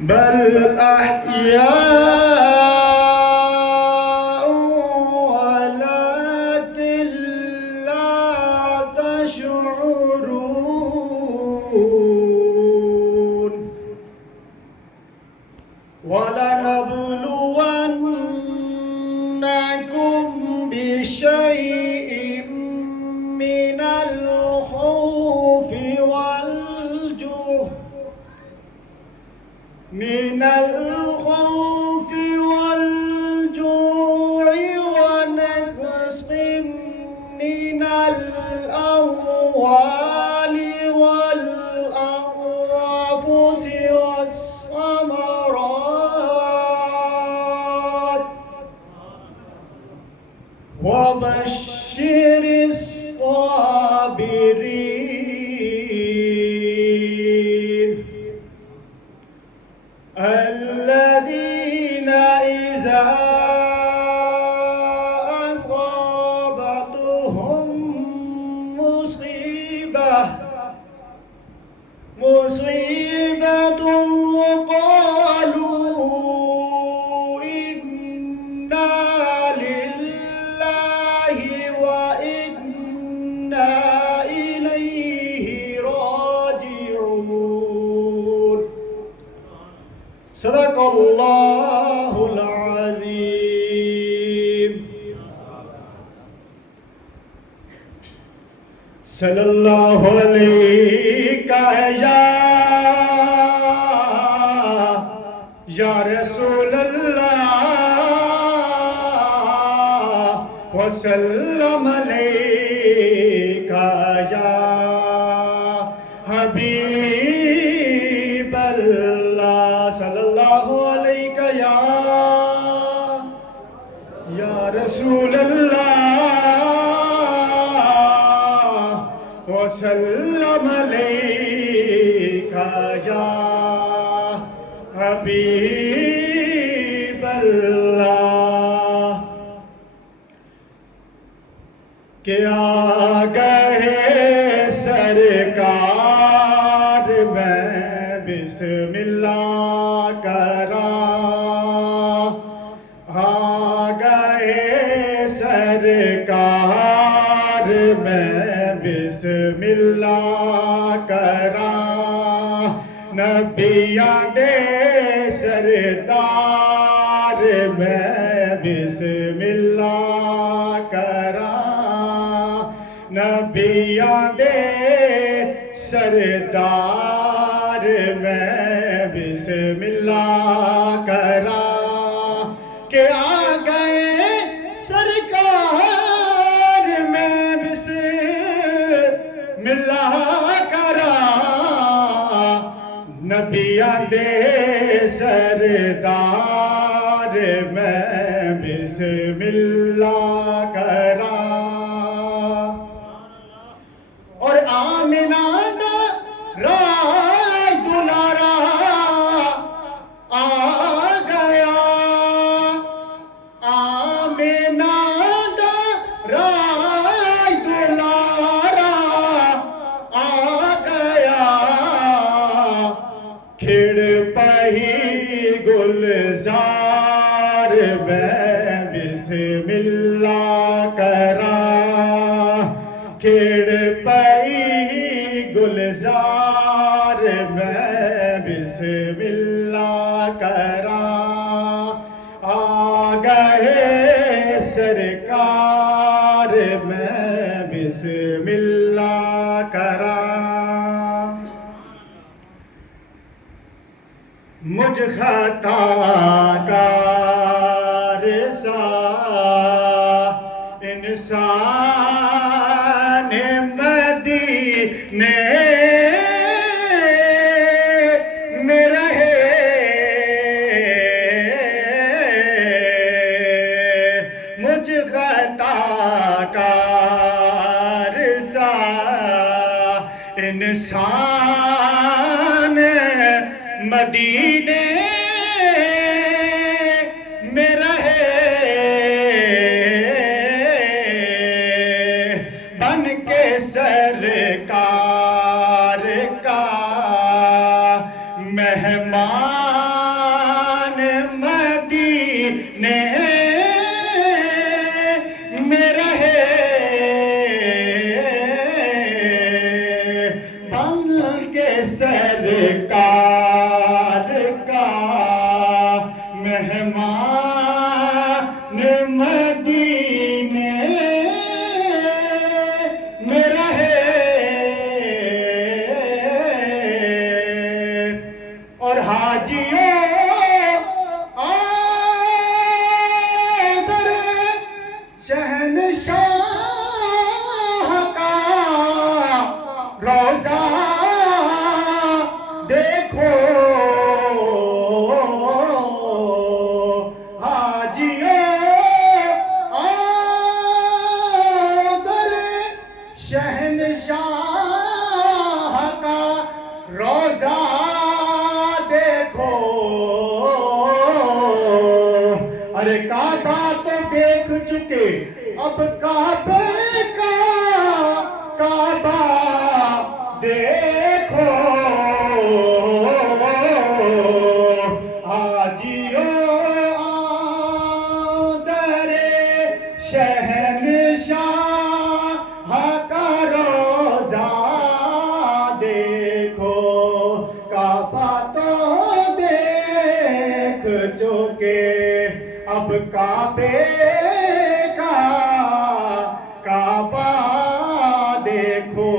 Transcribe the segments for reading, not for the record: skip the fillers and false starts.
بل أحياء ولكن لا تشعرون ولنبلونكم بشيء من الخوف والجوع ونقص من الأموال والأنفس والثمرات وبشر الصابرين الذين إذا أصابتهم مصيبة قالوا إنا لله وإنا إليه راجعون صدق اللہ العظیم صلی اللہ علیہ یا رسول اللہ وسلم علیک یا حبیب اللہ صلی اللہ علیہ یا رسول اللہ وسلم علیک یا حبیب اللہ کہ آ گئے سرکار میں بسم اللہ کرا آ گئے سرکار میں بسم اللہ کرا نبیاں دے سردار میں بسم اللہ کرا نبیاں دے سردار میں بسم اللہ کرا کہ آ گئے سرکار میں بسم اللہ کرا نبیاں دے سردار میں بسم اللہ کرا اور آمنہ دا رائے دلارا آ گیا آمنہ دا رائے دلارا آ گیا کھڑ پہی گلزار میں بسم اللہ کرا کھڑ پہی گلزار میں بسم اللہ کرا آ گئے سرکار میں بسم اللہ کرا مجھ خطا کار سا انسان مدینے میں رہے مجھ خطا کار سا انسان مدینے میں رہے بن کے سرکار کا مہمان روزہ دیکھو حاجیوں آدر شہنشاہ کا روزہ دیکھو. ارے کعبہ تو دیکھ چکے اب کعبے کا کعبہ دیکھو. حاجیوں آدر شہنشاہ کا روزہ دیکھو. کعبہ تو دیکھ چکے اب کعبے کا کعبہ دیکھو.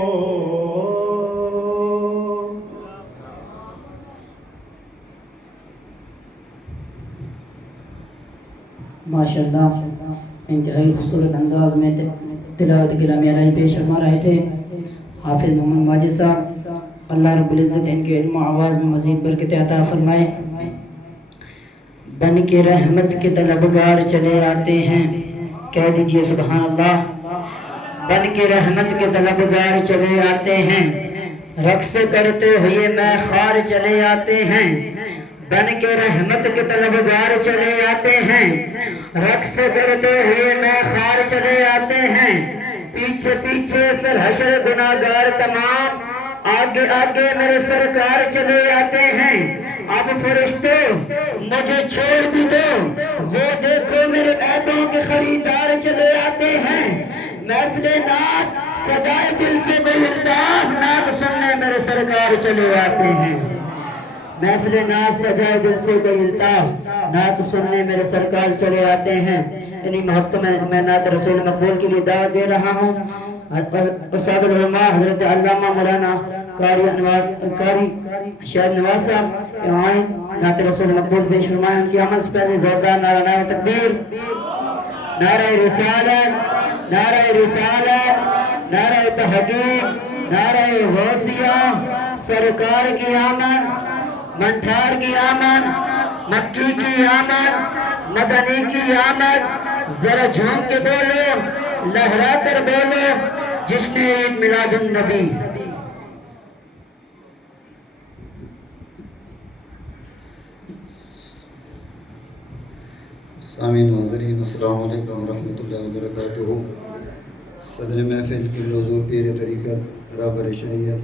ماشاءاللہ انتہائی خوبصورت انداز میں تلاوت کلامی الہی پیش فرما رہے تھے حافظ محمد ماجد صاحب. اللہ رب العزت ان کے علم و آواز میں مزید برکت عطا فرمائے. بن کے رحمت کے طلبگار چلے آتے ہیں. کہہ دیجئے سبحان اللہ. بن کے رحمت کے طلبگار چلے آتے ہیں. رقص کرتے ہوئے میں خار چلے آتے ہیں. بن کے رحمت کے طلبگار چلے آتے ہیں. رقص کرتے ہوئے میں خار چلے آتے ہیں. پیچھے پیچھے سر حشر گناہگار تمام. آگے آگے میرے سرکار چلے آتے ہیں. اب فرشتوں مجھے چھوڑ بھی دو. وہ دیکھو میرے عیبوں کے خریدار چلے آتے ہیں. محفل نعت سجائے دل سے کوئی الطاف. نعت سننے میرے سرکار چلے آتے ہیں. محفل نعت سجائے دل سے کوئی الطاف. نعت سننے میرے سرکار چلے آتے ہیں. انہی محبت میں نعت رسول مقبول کے لیے دعوت دے رہا ہوں. استاد العلماء حضرت علامہ مولانا قاری شاہد نواز صاحب آئیں نعت رسول مقبول پیش فرمائیں. ان کی آمد سے پہلے زوردار نعرہ نعرہ تکبیر. نعرہ رسالت نعرہ رسالت نعرہ تحقیق نعرہ غوثیہ. سرکار کی آمد منٹھار کی آمد مکی کی آمد مدنی کی آمد. ذرا جھوم کے بولو لہرا کر بولو جشن عید میلاد النبی. سامعین و حاضرین السلام علیکم ورحمۃ اللہ وبرکاتہ. صدر محفل پیر حضور پیر طریقت رہبر شریعت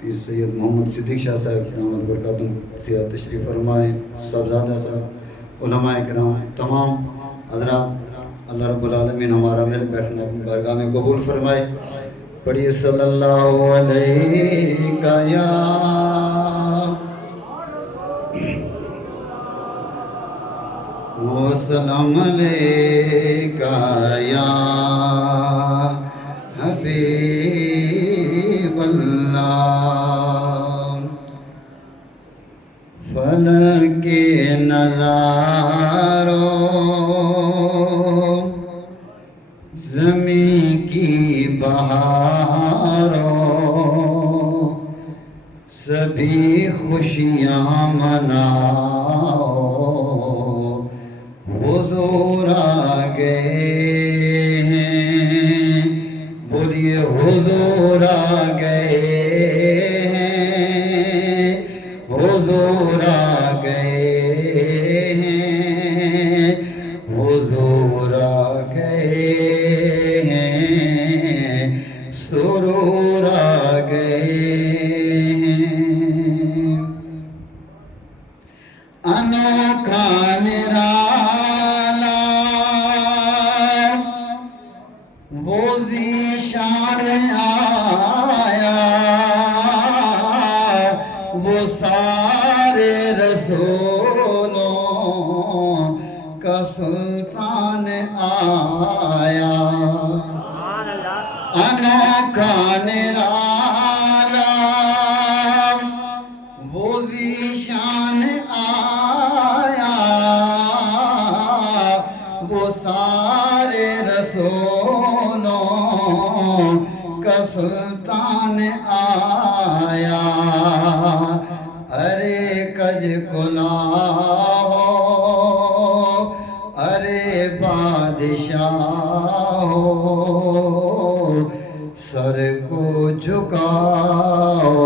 پیر سید محمد صدیق شاہ صاحب دامت برکاتہم سیاحت تشریف فرمائیں. صاحبزادہ صاحب علماء کرام تمام حضرات اللہ رب العالمین ہمارا مل بیٹھنا اپنی بارگاہ میں قبول فرمائے. پڑھیے صلی اللہ علیہ یا وسلم علیکہ یا حبیب اللہ. فلک کے نظاروں زمین کی بہاروں سبھی خوشیاں مناؤ. حضور آ گئے ہیں بولیے حضور آ گئے ہیں. حضور آ گئے ہیں. حضور آ گئے ہیں. سرور آ گئے ہیں. انوکھا نرالا وہ ذیشان آیا. وہ سارے رسولوں کا سلطان آیا. انوکھا نرالا وہ ذیشان آیا. وہ سارے رسولوں کا سلطان آیا ارے کج کلا ہو ارے بادشاہ ہو سر کو جھکاؤ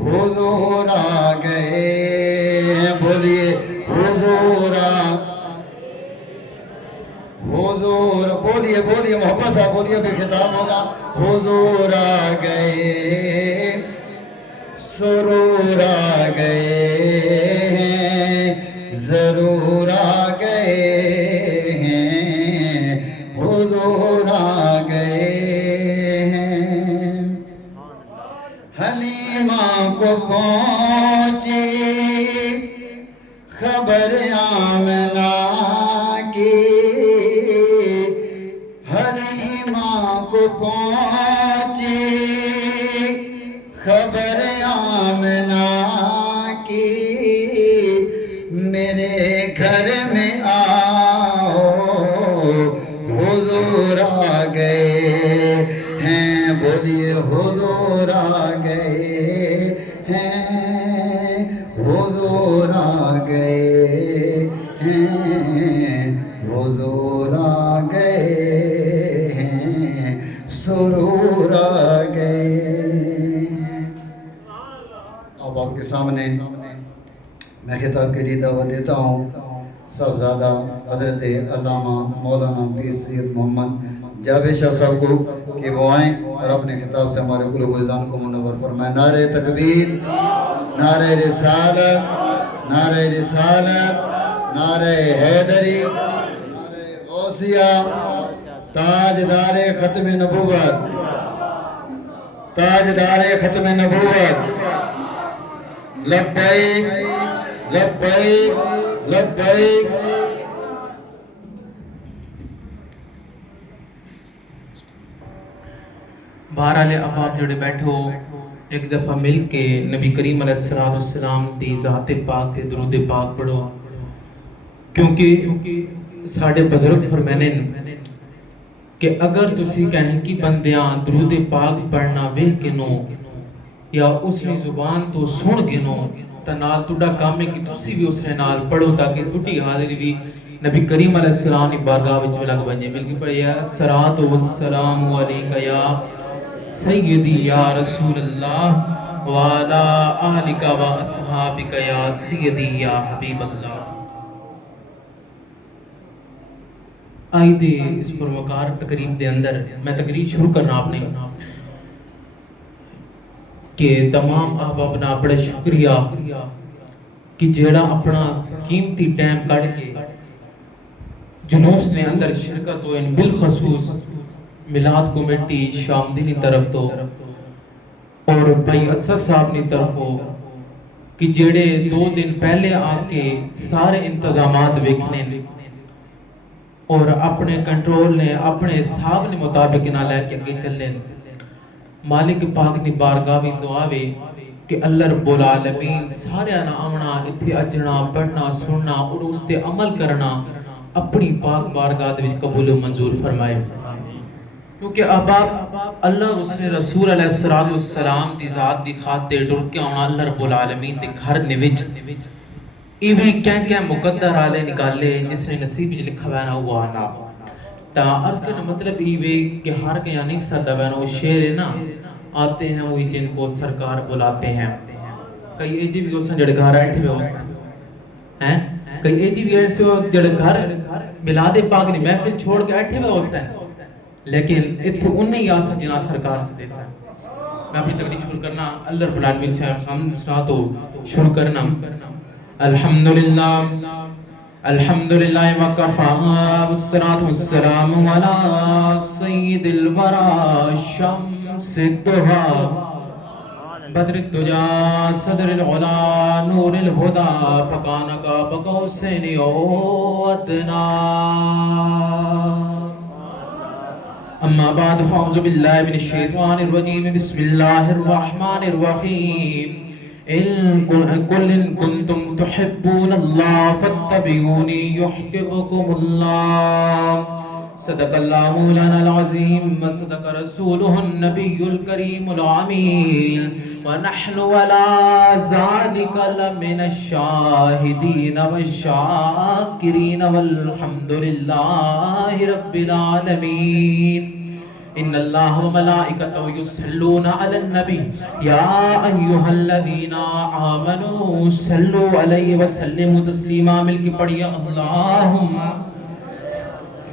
حضور آ گئے بولیے حضور حضور بولیے بولیے محبت ہے بولیے بھی خطاب ہوگا حضور آ گئے سرور آ گئے ہیں ضرور آ گئے ہیں حضور آ گئے ہیں حلیمہ کو پہنچی خبر آمنہ کی حلیمہ کو پہنچی خبر آمنہ کی میرے گھر میں آؤ حضور آ گئے ہیں بولیے حضور آ گئے ہیں حضور آ گئے ہیں حضور آ گئے ہیں سرور آ گئے اب آپ کے سامنے میں خطاب کے لیے دعوت دیتا ہوں صاحبزادہ حضرت علامہ مولانا پیر سید محمد جاوید شاہ صاحب کو کہ وہ آئیں اور اپنے خطاب سے ہمارے قلوب و اذہان کو منور فرمائیں نعرہ تکبیر نعرہ رسالت نعرہ رسالت نعرہ حیدری نعرہ غوثیہ تاجدار ختم نبوت تاجدار ختم نبوت لبیک لبیک لبیک بہرحال اب آپ جڑے بیٹھو ایک دفعہ مل کے نبی کریم علیہ السلام دی ذات پاک تے درود پاک پڑھو کیونکہ ساڑھے بزرگ فرمانے کہ اگر تسی کہیں کی بندیاں درود پاک پڑھنا ویل کے نو یا اس کی زبان تو سن کے نو تا نال تُوڑا کام ہے کہ تسی بھی اس نے نال پڑھو تاکہ تُوٹی حاضری بھی نبی کریم علیہ السلام کی بارگاہ وچ لگ بنجے ملکی پڑھیا الصلاۃ والسلام علیکہ یا سیدی یا رسول اللہ وعلا آلکہ و اصحابکہ یا سیدی یا حبیب اللہ آئی دے اس پروکار تقریب دے اندر میں تقریب شروع کرنا آپ نے کہ تمام احباب نا بڑا شکریہ کہ جیڑا اپنا قیمتی ٹائم کٹ کے جنوس نے اندر شرکت ہوئے بالخصوص میلاد کمیٹی شامدینی طرف تو اور بھائی اسد صاحب نے طرف ہو کہ جیڑے 2 دن پہلے آکے سارے انتظامات ویکھنے اور اپنے کنٹرول نے اپنے حساب نے مطابق نہ لے کے اگے چلنے مالک پاک نے بارگاہ میں دعا وے کہ اللہ رب العالمین سارے نہ آمنا اتھے اجنا پڑھنا سننا اور اس تے عمل کرنا اپنی پاک بارگاہ دے وچ قبول و منظور فرمائے کیونکہ اب اللہ اس نے رسول علیہ السلام دی ذات دی خاطر ڈر کے آنا اللہ رب العالمین دے گھر نوچ ایویں کیا مقدر آلے نکالے جس نے نصیب وچ لکھا ہوا نہ ہوا آنا تا عرض کرنا مطلب ایویں کہ ہر کیا نہیں سدا ہوا وہ شعر ہے نا آتے ہیں وہی جن کو سرکار بلاتے ہیں کئی ایجی بھی ہوسن جڑے گھر بیٹھے ہوئے ہوسن ہیں کئی ایجی بھی ایسے ہو جڑے گھر میلاد پاک نے محفل چھوڑ کے بیٹھے ہوئے ہوسن لیکن اتھے انہیں ہی آسن جنا سرکار سے دیتا ہے میں اپنی تقریر شروع کرنا اللہ رب العالمین سے ہم ساتھ شروع کرنا الحمدللہ وقفا والصلاة والسلام على سید الورى شمس الدہا بدر الدجا صدر العلا نور الہدا فکانکا بقوسین او ادنا اما بعد فاعوذ باللہ من الشیطان الرجیم بسم اللہ الرحمن الرحیم قل ان کنتم تحبون اللہ فاتبعونی یحببکم اللہ صدق اللہ مولانا العظیم وصدق رسولہ النبی الکریم العمین ونحن ولا ذالک لمن الشاہدین والشاکرین والحمد للہ رب العالمین ان اللہ و ملائکتہ یصلون علی النبی یا ایہا الذین آمنوا صلوا علیہ وسلموا تسلیما مل کے پڑھئے اللہم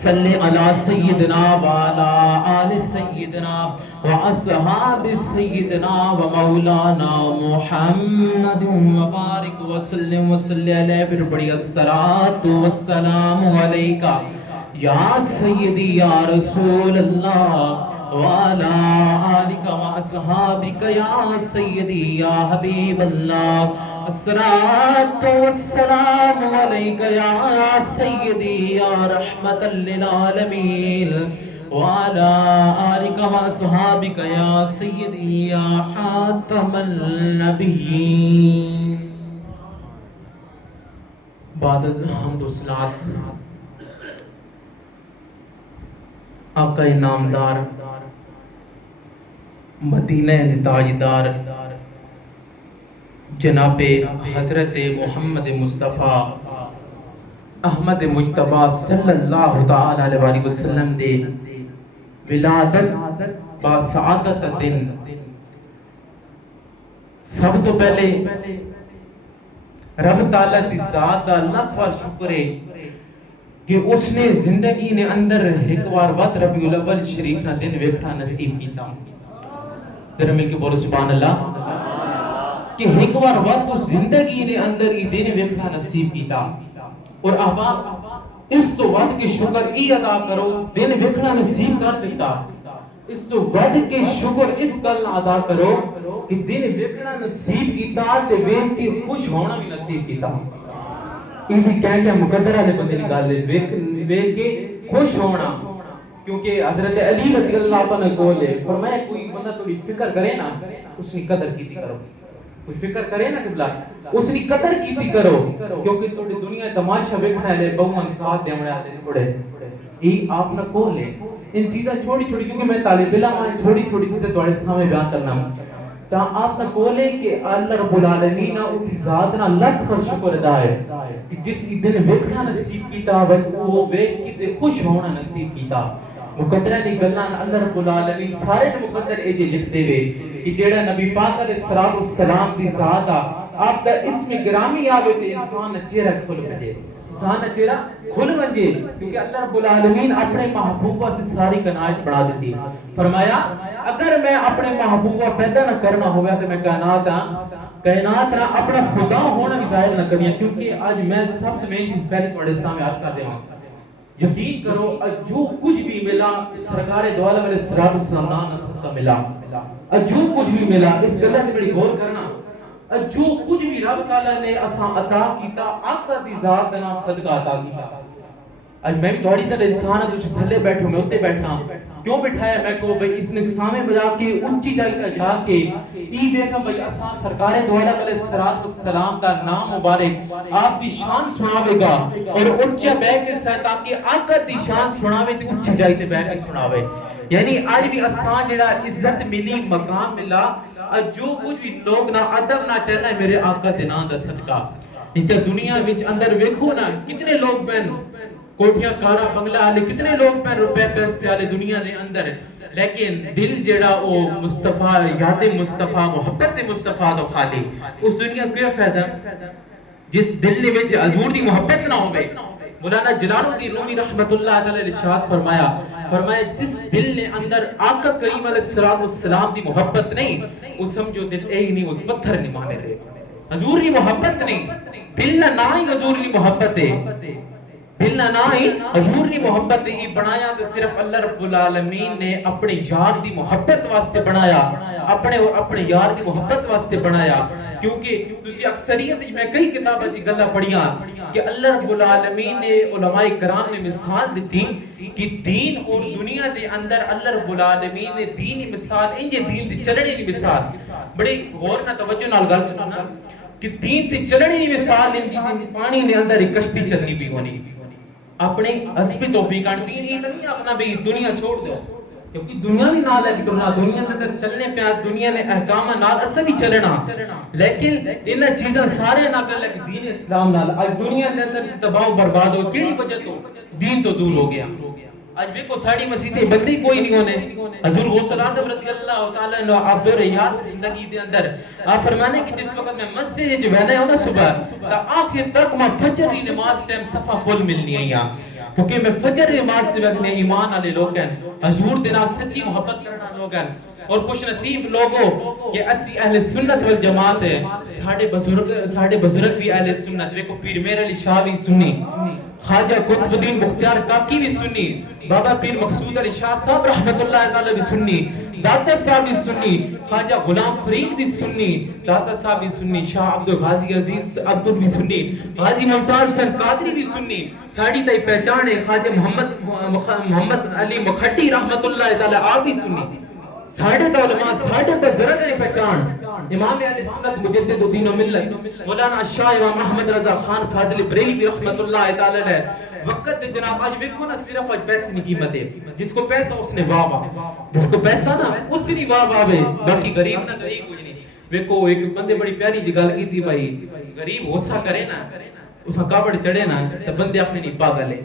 صلی علی سیدنا وعلا آل سیدنا واصحاب سیدنا ومولانا محمد وبارک وسلم وصلی علیہ پھر پڑھئے الصلاۃ والسلام علیکہ یا سیدی یا رسول اللہ وعلا آلک واصحابک یا سیدی یا حبیب اللہ الصلاۃ والسلام علیک یا سیدی یا رحمت للعالمین وعلا آلک واصحابک یا سیدی یا خاتم النبیین. بعد حمد و صلات آقا نامدار مدینہ تاجدار جناب حضرت محمد مصطفیٰ احمد مجتبی صلی اللہ تعالی علیہ وسلم دے ولادت با سعادت دن. سب تو پہلے رب تعالیٰ دی ذات دا لاکھ بار شکر ہے کہ اس نے زندگی نے اندر ایک بار وقت ربیع الاول شریف نہ دن ویکھنا نصیب کیتا. ذرا مل کے بولو سبحان اللہ. کہ ایک بار وقت زندگی نے اندر ای دن ویکھنا نصیب کیتا. اور احباب اس تو بعد کے شکر ای ادا کرو دن ویکھنا نصیب کر دیتا. اس تو بعد کے شکر اس گل ادا کرو کہ دن ویکھنا نصیب کیتا تے ویکھ کے خوش ہونا بھی نصیب کیتا. یہ بھی کیا مقدر والے بندے کی گل ہے ویکھ کے خوش ہونا. کیونکہ حضرت علی رضی اللہ عنہ کو لے فرمایا کوئی بندہ تھوڑی فکر کرے نا اس کی قدر کیتی کرو. کوئی فکر کرے نا قبلہ اس کی قدر کیتی کرو. کیونکہ تھوڑی دنیا تماشا ویکھنا ہے بہوان ساتھ دیونے والے تھوڑے یہ آپ نہ کو لے ان چیزاں چھوڑی چھوڑی. کیونکہ میں طالب علم ہوں چھوڑی چھوڑی چیزیں تھوڑے سامنے بیان کرنا تا آپ نہ کولے کہ اللہ رب العالمین ان کی ذات نہ لاکھ پر شکر ادا ہے کہ جس دن ویکھنا نصیب کیتا وہ ویکھ کے خوش ہونا نصیب کیتا. مقدرہ دی گلاں اللہ رب العالمین سارے مقدر اے جے لکھتے ہوئے کہ جیڑا نبی پاک علیہ السلام دی ذات آپ دا اسم گرامی آوے تے انسان چہرہ کھل وجے انسان چہرہ کھل وجے. کیونکہ اللہ رب العالمین اپنے محبوبہ سے ساری کائنات بنا دیتی. فرمایا اگر میں اپنے محبوبہ پیدا نہ کرنا ہوگا تو میں کائنات نہ اپنا خدا ہونا بھی ظاہر نہ کریا. کیونکہ آج میں سب میں چیز پہلے تھوڑے سامنے عرض کر دیا. یقین کرو جو کچھ بھی ملا سرکار دو عالم علیہ السلام نصب کا ملا. جو کچھ بھی ملا اس گلہ سے بڑی غور کرنا. جو کچھ بھی رب تعالیٰ نے اساں عطا کیتا آقا دی ذات نہ صدقہ عطا کیتا. آج میں بھی تھوڑی طرح انسان ہے جو تھلے بیٹھوں میں اتے بیٹھا کیوں بٹھایا میں کو بھئی اس نے سامنے بجا کے اونچی جگہ جا کے ای دیکھا بھئی اساں سرکار دو عالم علیہ السلام کا نام مبارک آپ دی شان سناوے گا اور اونچا بیٹھ کے تاکہ آقا دی شان سناوے تے اونچی جگہ تے بیٹھ کے سناوے. یعنی آج بھی اساں جڑا عزت ملی مقام ملا جو کچھ بھی لوگ نہ ادب نہ چاہنا ہے میرے آقا دے نام دا صدقہ. انچہ دنیا وچ اندر ویکھو نا کتنے لوگ پہن کوٹھیاں کارا بنگلہ والے کتنے لوگ پہن روپے پیسے والے دنیا دے اندر لیکن دل جڑا او مصطفیٰ یاد مصطفیٰ محبت مصطفیٰ تو خالی اس دنیا کوئی فائدہ جس دل نے وچ حضور دی محبت نہ ہوے. مولانا جلال الدین رومی رحمت اللہ تعالی ارشاد فرمایا جس دل نے اندر آقا کریم علیہ السلام دی محبت نہیں وہ سمجھو دل اے ہی نہیں وہ پتھر نہیں مانے دے. حضور دی محبت نہیں دل نہ ہی حضور دی محبت ہے دل نہ ہی حضور دی محبت ہی بنایا تو صرف اللہ رب العالمین نے اپنے یار دی محبت واسطے بنایا اپنے اور اپنے یار دی محبت واسطے بنایا. کیونکہ تسی اکثریت میں کئی کتابیں دی گلاں پڑھیاں کہ اللہ رب العالمین نے علماء کرام نے مثال دیتی کہ دین اور دنیا دے اندر اللہ رب العالمین نے دینی مثال انجے دین دی چلنے دی مثال بڑی غور نہ توجہ نال گل سننا کہ دین تے چلنے دی مثال انجی پانی نے اندر ایک کشتی چلنی بھی ہونی اپنے حسب توفیق دین یہ تو نہیں اپنا بھی دنیا چھوڑ دو کیونکہ دنیا بھی نال ہے کہ دنیا کے اندر چلنے پہ دنیا نے احکام نال اسا بھی چلنا لیکن ان چیزاں سارے نہ کر لگ دین اسلام نال اج دنیا کے اندر تباہ و برباد ہو کیڑی وجہ تو دین تو دور ہو گیا آج دیکھو ساڑی مسیحیں بندی کوئی نہیں ہونے حضور غوث العظم رضی اللہ تعالیٰ عنہ آپ دور یاد زندگی دے اندر آپ فرمانے کہ جس وقت میں مسجد جو بہنے ہونا صبح تا آخر تک میں فجر کی نماز ٹائم صفحہ فل ملنی ہے یہاں کیونکہ میں فجر نماز دے وقت ایمان والے لوگ ہیں حضور دے نال سچی محبت کرنا لوگ ہیں اور خوش نصیب لوگوں کہ اسی اہل سنت والجماعت ہے ساڑھے بزرگ بھی اہل سنت دیکھو پیر میر علی شاہ بھی سنی خواجہ قطب الدین مختار کاکی بھی سنی بابا پیر مقصود علی شاہ صاحب رحمت اللہ تعالی بھی سنی داتا صاحب بھی سنی خواجہ غلام فرید بھی سنی داتا صاحب بھی سنی شاہ عبد الغازی عزیز عبد بھی سنی غازی ممتاز حسین قادری بھی سنی ساڑی تائی پہچان ہے خواجہ محمد علی مکھٹی رحمت اللہ تعالی آپ بھی سنی ساڑھے تو علماء ساڑھے بزرگ نے پہچان امام اہل سنت مجدد دین و ملت مولانا شاہ امام احمد رضا خان فاضل بریلی رحمت اللہ تعالی نے وقت جناب آج دیکھو نا صرف آج پیسے کی قیمت ہے جس کو پیسہ اس نے واہ واہ جس کو پیسہ نا اس نے واہ واہ باقی غریب نہ غریب کوئی نہیں دیکھو ایک بندے بڑی پیاری جی گل کی تھی بھائی غریب غصہ کرے نا اس کا کابڑ چڑھے نا تو بندے اپنے نہیں پاگل ہے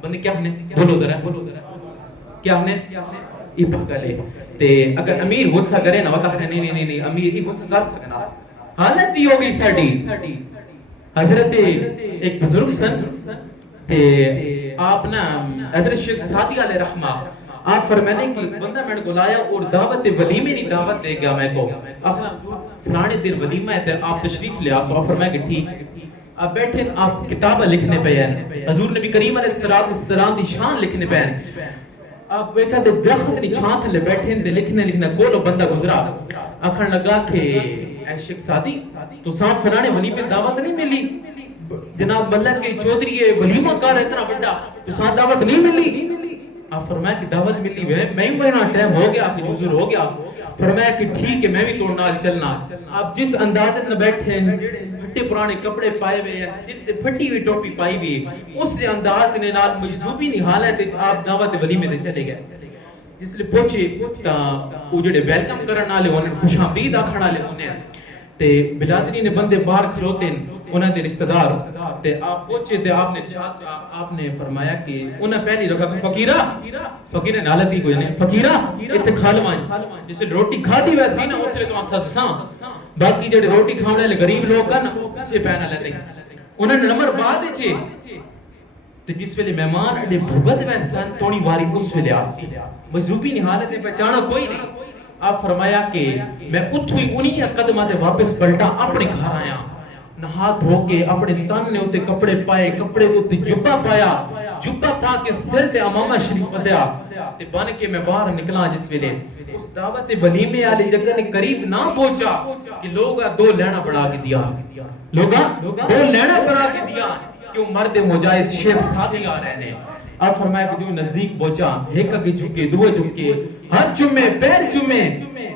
بندے کیا ہم نے بولو ذرا کیا ہم نے یہ پاگل ہے تے اگر امیر غصہ کرے نا وقت نہیں امیر ہی غصہ کر سکنا حالت ہی ہو گئی ساڑی حضرت ایک بزرگ سن تے آپ نا حضرت شیخ سعدی علیہ رحمہ آپ فرمانے کہ بندہ میں نے بلایا اور دعوت ولیمے نہیں دعوت دے گیا میں کو اپنا فلانے دن ولیمہ ہے تے آپ تشریف لے آسو آپ فرمایا کہ ٹھیک آپ بیٹھے آپ کتابہ لکھنے پہ ہیں حضور نبی کریم علیہ السلام دی شان لکھنے پہ ہیں آپ بیٹھا دے درخت نہیں چھان تھلے بیٹھے دے لکھنے کولو بندہ گزرا آکھن لگا کہ اے شیخ سعدی تو ساتھ فلانے ولیمے دعوت نہیں ملی جناب ملک کے چودھری ولیمہ کار اتنا بڑا تو ساتھ دعوت نہیں ملی آپ فرمایا کہ دعوت ملی میں ہی بہنا ٹائم ہو گیا آپ کی حضور ہو گیا فرمایا کہ ٹھیک ہے میں بھی توڑ نال چلنا آپ جس اندازت میں بیٹھے ہیں پھٹے پرانے کپڑے پائے ہوئے ہیں سر تے پھٹی ہوئی ٹوپی پائی ہوئی اس سے انداز نے نال مجذوبی نہیں حالت آپ دعوت ولیمے تے چلے گئے جس لئے پہنچے تا وہ جڑے ویلکم کرن والے انہیں خوشامدید آکھن والے انہیں تے بلادری نے بندے باہر کھلوتے ہیں انہیں دے رشتہ دار تے آپ پہنچے تے آپ نے ارشاد آپ نے فرمایا کہ انہیں پہلی رکھا کہ فقیرہ نالت ہی کوئی نہیں فقیرہ اتنے کھا لوائیں جسے روٹی کھا دی ویسی نا اس لئے تو آپ ساتھ ساں باقی جڑے روٹی کھانے لے غریب لوگ ہیں نا اسے پہنا لیتے ہیں انہیں نمبر بعد چھے تے جس ویلے مہمان اڈے بھگت ویسن تونی واری اس ویلے آسی مجذوبی نہیں حالت سے پہچانا کوئی نہیں آپ فرمایا کہ میں اتھوئی انہی قدمہ تے واپس پلٹا اپنے گھر آیا نہا دھو کے اپنے تن نے ہوتے کپڑے پائے کپڑے تو تے جبہ پایا جبہ پا کے سر تے امامہ شریف پتیا تے بن کے میں باہر نکلا جس ویلے اس دعوت ولیمے آلے جگہ نے قریب نہ پہنچا کہ لوگا دو لینا پڑا کے دیا لوگا دو لینا پڑا کے دیا کیوں مرد مجاہد شیر ساتھی آ رہے ہیں آپ فرمایا کہ جو نزدیک پہنچا ایک اگے جھکے دو جھکے ہاتھ چمے پیر چمے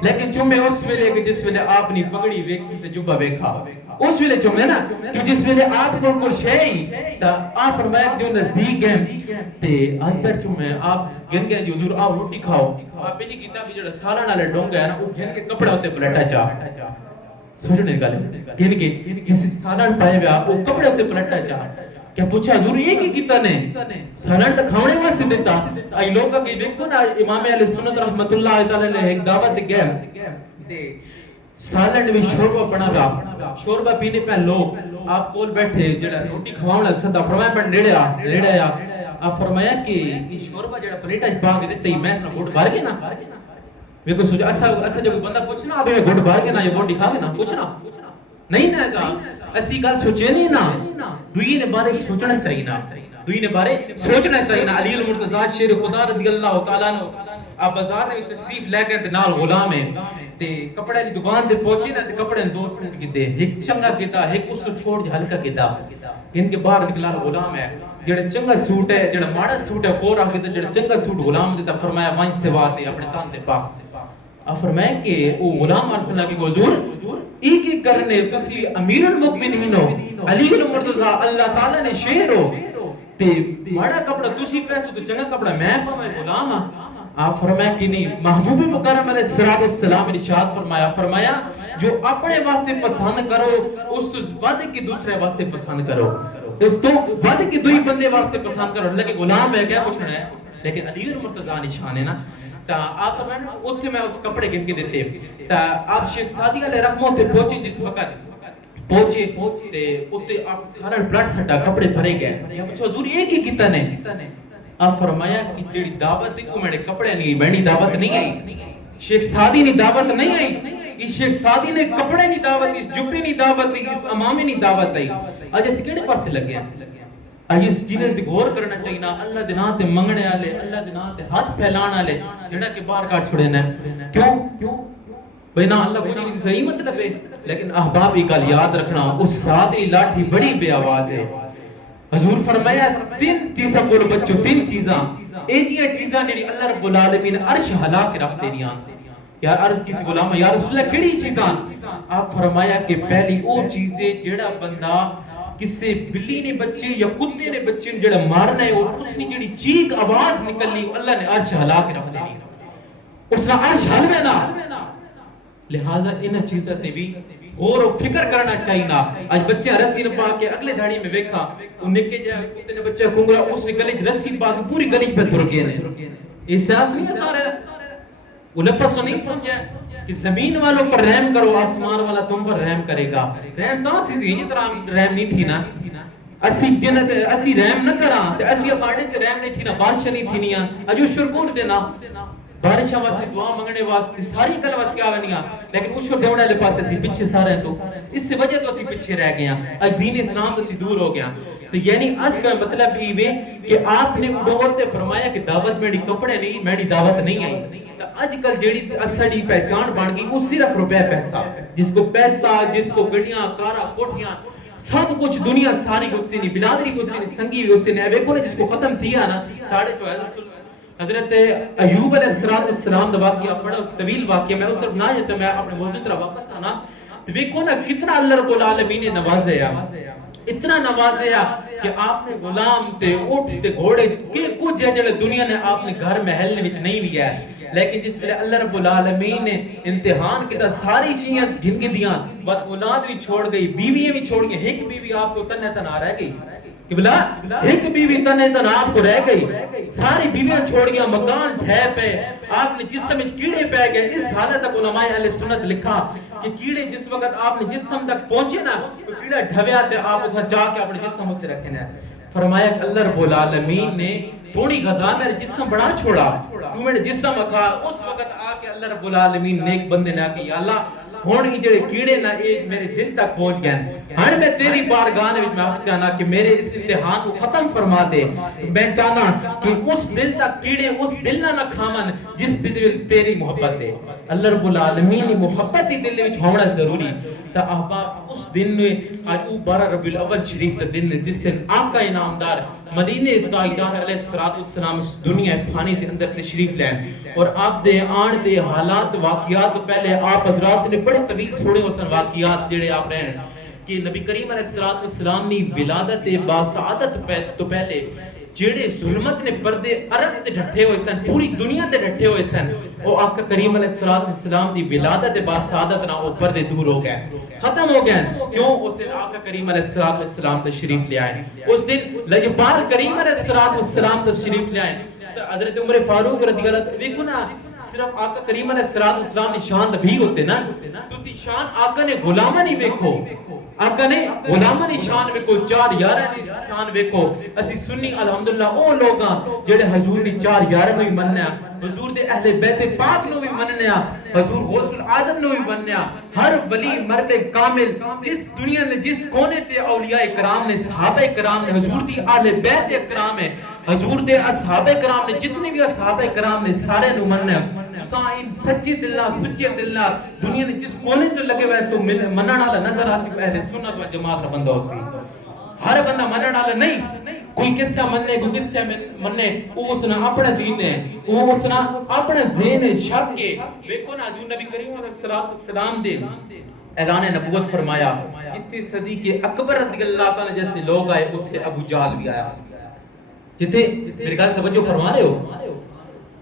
لیکن چمے اس ویلے کہ جس ویلے آپ نے پگڑی ویکھی تے جبہ ویکھا اس ویلے چمے نا کہ جس ویلے آپ کو کچھ ہے ہی تا آپ فرمایا کہ جو نزدیک ہیں تے آج پیر چمے آپ گن گئے جو حضور آؤ روٹی کھاؤ آپ پہلی کتاب جڑا سالہ نالے ڈونگا ہے نا وہ گن کے کپڑا ہوتے پلٹا چاہ سوچنے گالے گن کے کسی سالہ پائے ہوئے وہ کپڑے ہوتے پلٹا چاہ کیا پوچھا حضور یہ کی کیتا نے سالن تا کھاونے واسطے دیتا آئی لوگا کہ دیکھو نا امام علیہ سنت رحمت اللہ تعالی نے ایک دعوت گیا دے سالن بھی شوربہ بنا گا شوربہ پینے پہ لوگ آپ کول بیٹھے جڑا روٹی کھواؤں لگ سکتا فرمایا پر نیڑے آیا آپ فرمایا کہ یہ شوربہ جڑا پلیٹا پا کے دیتا ہی میں سنا گھوٹ بھار گئے نا میں کو سوچا ایسا جب بندہ پوچھنا آپ میں گھوٹ بھار گئے نا یہ بوٹی کھا گئے نا پوچھنا نہیں نا ایسا ایسی گل سوچے نہیں نا دوئی نے بارے سوچنا چاہیے نا دوئی نے بارے سوچنا چاہیے نا علی المرتضی شیر خدا رضی اللہ تعالیٰ عنہ آپ بازار میں تشریف لے گئے نال غلام ہے تے کپڑے دی دکان تے پہنچے نا تے کپڑے دو سوٹ کیتے ایک چنگا کیتا ایک اس چھوڑ دے ہلکا کیتا ان کے باہر نکلا غلام ہے جڑا چنگا سوٹ ہے جڑا ماڑا سوٹ ہے کور آ کے جڑا چنگا سوٹ غلام دیتا فرمایا وہیں سے واتے اپنے تان تے پا آپ فرمایا کہ وہ غلام عرض کرنا کہ حضور ایک ایک کرنے تسی امیر المؤمنین ہو علی المرتضی اللہ تعالی نے شہر ہو تے ماڑا کپڑا تسی پیسو تو چنگا کپڑا میں پاویں غلام ہاں. آپ فرمایا کہ نہیں. محبوب مکرم علیہ السلام ارشاد فرمایا جو اپنے واسطے پسند کرو اس تو ود کے دوسرے واسطے پسند کرو, اس تو ود کے دوئی بندے واسطے پسند کرو. لیکن غلام ہے کیا پوچھنا ہے, لیکن علی المرتضیٰ نشان ہے نا. تا آپ فرمایا اوتھے میں اس کپڑے گن کے دیتے. تا آپ شیخ سعدی علیہ رحمہ تے پہنچے, جس وقت پہنچے تے اوتے آپ سارا بلڈ سٹا کپڑے بھرے گئے. یا پوچھو حضور یہ کی کیتا نے؟ آپ فرمایا کہ جیڑی دعوت کو میرے کپڑے نہیں, بہنی دعوت نہیں آئی, شیخ سعدی نے دعوت نہیں آئی, اس شیخ سعدی نے کپڑے نہیں دعوت, اس جبے نہیں دعوت, اس امامے نہیں دعوت آئی. اج اس کیڑے پاسے لگے ہیں؟ اج اس چیز تے غور کرنا چاہیے نا. اللہ دے نام تے منگنے والے, اللہ دے نام تے ہاتھ پھیلان والے جڑا کہ باہر کاٹ چھڑے نے. کیوں بھئی نا اللہ کو نہیں صحیح مطلب ہے. لیکن احباب ایک گل یاد رکھنا, اس ساتھ ہی لاٹھی بڑی بے آواز ہے. حضور فرمایا تین چیزاں کو بچو, تین چیزاں اے جیاں چیزاں جڑی اللہ رب العالمین عرش ہلا کے رکھ دینیاں. یار عرض کی غلام یا رسول اللہ کیڑی چیزاں؟ آپ فرمایا کہ پہلی وہ چیز ہے جڑا بندہ کسی بلی نے بچے یا کتے نے بچے جڑا مارنا ہے اور اس نے جڑی چیخ آواز نکلنی اللہ نے عرش ہلا کے رکھ دینی, اس نے عرش ہلوے نا. لہذا ان چیزاں تے بھی غور و فکر کرنا چاہیے نا. آج بچے رسی نہ پا کے اگلے دھاڑی میں ویکھا وہ نکے جا کتے نے بچہ کنگرا اس نے گلی رسی پا کے پوری گلی پہ تر گئے نے. احساس نہیں ہے سارا, وہ لفظ نہیں سمجھا کہ زمین والوں پر رحم کرو, آسمان والا تم پر رحم کرے گا. رحم تو تھی یہ طرح رحم نہیں تھی نا. اسی جنت اسی رحم نہ کراں تے اسی اکاڑے تے رحم نہیں تھی نا, بارش نہیں تھی نیا اجو شرکور دینا بارشاں واسطے دعا منگنے واسطے ساری گل واسطے آونیاں. لیکن اس کو ڈوڑے والے پاسے اسی پیچھے سارے تو اس سے وجہ تو اسی پیچھے رہ گئے ہیں. اج دین اسلام تو اسی دور ہو گیا. تو یعنی آج کا مطلب یہ ہے کہ آپ نے دعوت تے فرمایا کہ دعوت میری کپڑے نہیں, میری دعوت نہیں آئی. تو آج کل جیڑی اسڑی پہچان بن گئی وہ صرف روپے پیسہ, جس کو پیسہ, جس کو گڑیاں کارا کوٹھیاں سب کچھ دنیا ساری غصے نہیں, بلادری غصے نہیں, سنگی غصے نہیں. ویکھو نا جس کو ختم تھیا نا ساڑھے جو حضرت ایوب علیہ السلام دا واقعہ بڑا طویل واقعہ, میں اس پر نہ جاتا, میں اپنے موضوع طرح واپس آنا. تو دیکھو نا کتنا اللہ رب العالمین نے نوازیا, اتنا نوازیا کہ آپ نے غلام تے اٹھ تے گھوڑے کے کچھ ہے جڑے دنیا نے آپ نے گھر محل وچ نہیں لیا ہے. لیکن جس ویلے اللہ رب العالمین نے امتحان کیتا ساری چیزاں گن کے دیاں, بات اولاد بھی چھوڑ گئی, بیویاں بھی چھوڑ گئی, ایک بیوی آپ کو تنہ تنہا رہ گئی. کہ بلا ایک بیوی تنے تن آپ کو رہ گئی, ساری بیویاں چھوڑ گیا, مکان ڈھے پہ, آپ نے جسم میں کیڑے پہ گئے. اس حالت تک علماء اہل سنت لکھا کہ کیڑے جس وقت آپ نے جسم تک پہنچے نا تو کیڑا ڈھویا تے آپ اسے جا کے اپنے جسم ہوتے رکھے نا. فرمایا کہ اللہ رب العالمین نے تھوڑی غذا میرے جسم بڑا چھوڑا, تو میرے جسم کھا. اس وقت آ کے اللہ رب العالمین نیک بندے نے کہا یا اللہ ہن یہ جڑے کیڑے نا یہ میرے دل تک پہنچ گئے, ہن میں تیری بارگاہ وچ میں چاہنا کہ میرے اس امتحان کو ختم فرما دے. میں چاہنا کہ اس دل تک کیڑے اس دل نہ کھاون جس دل وچ تیری محبت ہے. اللہ رب العالمین کی محبت ہی دل وچ ہونا ضروری. تا احباب اس دن میں آج 12 ربیع الاول شریف کا دن ہے جس دن آقا انعامدار مدینے تاجدار علیہ السلام اس دنیا فانی کے اندر تشریف لائے. اور آپ دے آن دے حالات واقعات پہلے آپ حضرات نے بڑے طویل سوڑے اس واقعات جڑے آپ رہے ہیں کہ نبی کریم علیہ السلام نے ولادت باسعادت تو پہلے جڑے ظلمت نے پردے عرب تے ڈھٹے ہوئے سن, پوری دنیا تے ڈھٹے ہوئے سن, وہ آقا کریم علیہ السلام دی ولادت باسعادت نہ وہ پردے دور ہو گئے, ختم ہو گئے. کیوں؟ اس دن آقا کریم علیہ السلام تشریف لے آئے. اس دن لجپال کریم علیہ السلام تشریف لے آئے. حضرت عمر فاروق رضی اللہ عنہ دیکھو نا, صرف آقا کریم علیہ السلام نے شان نبی ہوتے نا, تسی شان آقا نے غلامہ نہیں ویکھو, آقا نے غلامہ نے شان ویکھو, 4 یارہ نے شان ویکھو. اسی سنی الحمدللہ او لوگاں جڑے حضور نے 4 یارہ میں مننا, حضور دے اہل بیت پاک نو بھی مننا, حضور غوث الاعظم نو بھی مننا. ہر ولی مرد کامل جس دنیا میں جس کونے تے اولیاء کرام نے, صحابہ کرام نے, حضور دی اہل بیت کرام ہے, حضور دے اصحاب کرام نے, جتنے بھی اصحاب کرام نے سارے نو مننا. سائن سچے دل نال سچے دل نال دنیا نے جس کونے تے لگے ہوئے سو منن والا نظر آ سی اہل سنت و جماعت دا بندہ سی. ہر بندہ منن والا نہیں, کوئی کس کا مننے کوئی کس کا مننے, وہ اس نے اپنا دین ہے, وہ اس نے اپنا ذہن شک کے. دیکھو نا جو نبی کریم علیہ السلام دے اعلان نبوت فرمایا, اتنے صدی کے اکبر رضی اللہ تعالی جیسے لوگ آئے, اتنے ابو جہل بھی آیا. جتھے میری گل توجہ فرما رہے ہو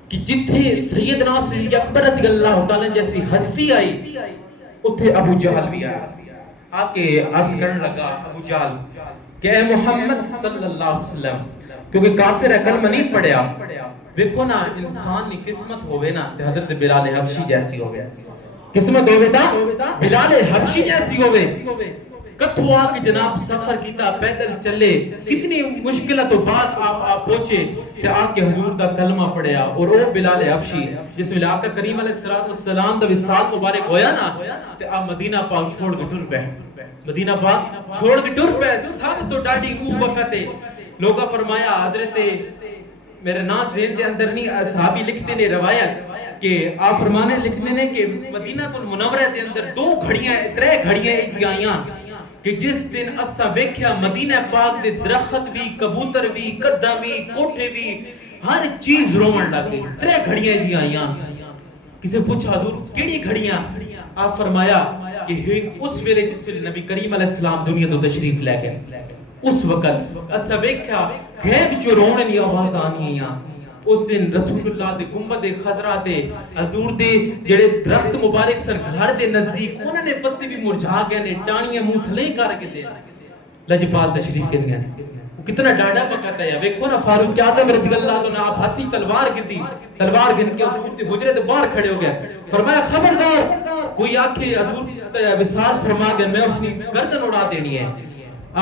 کہ جتھے سیدنا صدیق اکبر رضی اللہ تعالیٰ جیسی ہستی آئی اتھے ابو جہل بھی آیا. آ کے عرض کرنے لگا ابو جہل کہ اے محمد صلی اللہ علیہ وسلم، کیونکہ کافر ہے کلمہ نہیں پڑھیا. دیکھو نا انسان کی قسمت ہوئے نا تے حضرت بلال حبشی جیسی ہوئے، قسمت ہوئے تا بلال حبشی جیسی ہوئے. کتھوں آ کے جناب سفر کیتا، پیدل چلے، کتنی مشکلات بعد آپ پہنچے تے آ کے حضور دا کلمہ پڑھیا. اور او بلال حبشی جس ویلے آقا کریم علیہ السلام دا وصال مبارک ہویا نا تے آپ مدینہ پاک چھوڑ کے ٹر پے، مدینہ پاک چھوڑ کے ٹر پے. سب تو ڈاڈی او وقت ہے لوگا فرمایا حضرت میرے نا ذہن دے اندر نہیں صحابی لکھتے نے روایت کہ آپ فرمانے لکھنے نے کہ مدینہ المنورہ دے اندر دو گھڑیاں ترے گھڑیاں ایجی آئیاں کہ جس دن اسا ویکھیا مدینہ پاک دے درخت بھی، کبوتر بھی، قدم بھی، کوٹھے بھی، ہر چیز رومن لگ گئی. ترے گھڑیاں ایجی آئیاں. کسی پوچھا حضور کیڑی گھڑیاں؟ آپ فرمایا کہ اس ویلے جس ویلے نبی کریم علیہ السلام دنیا تو تشریف لے گئے اس وقت اسا ویکھیا غیب چ رونے دی آواز آنی آ. اس دن رسول اللہ دے گنبد خضرا تے حضور دے جڑے درخت مبارک سن گھر دے نزدیک انہاں نے پتے بھی مرجھا گئے نے، ٹانیاں منہ تھلے کر کے دے لجپال تشریف کے دیا. کتنا ڈاڈا وقت ہے. ویکھو نا فاروق اعظم رضی اللہ عنہ آپ ہاتھی تلوار گدی، تلوار گن کے حضور دے حجرے دے باہر کھڑے ہو گئے. فرمایا خبردار کوئی آکھے حضور وصال فرما گئے میں اس کی گردن اڑا دینی ہے.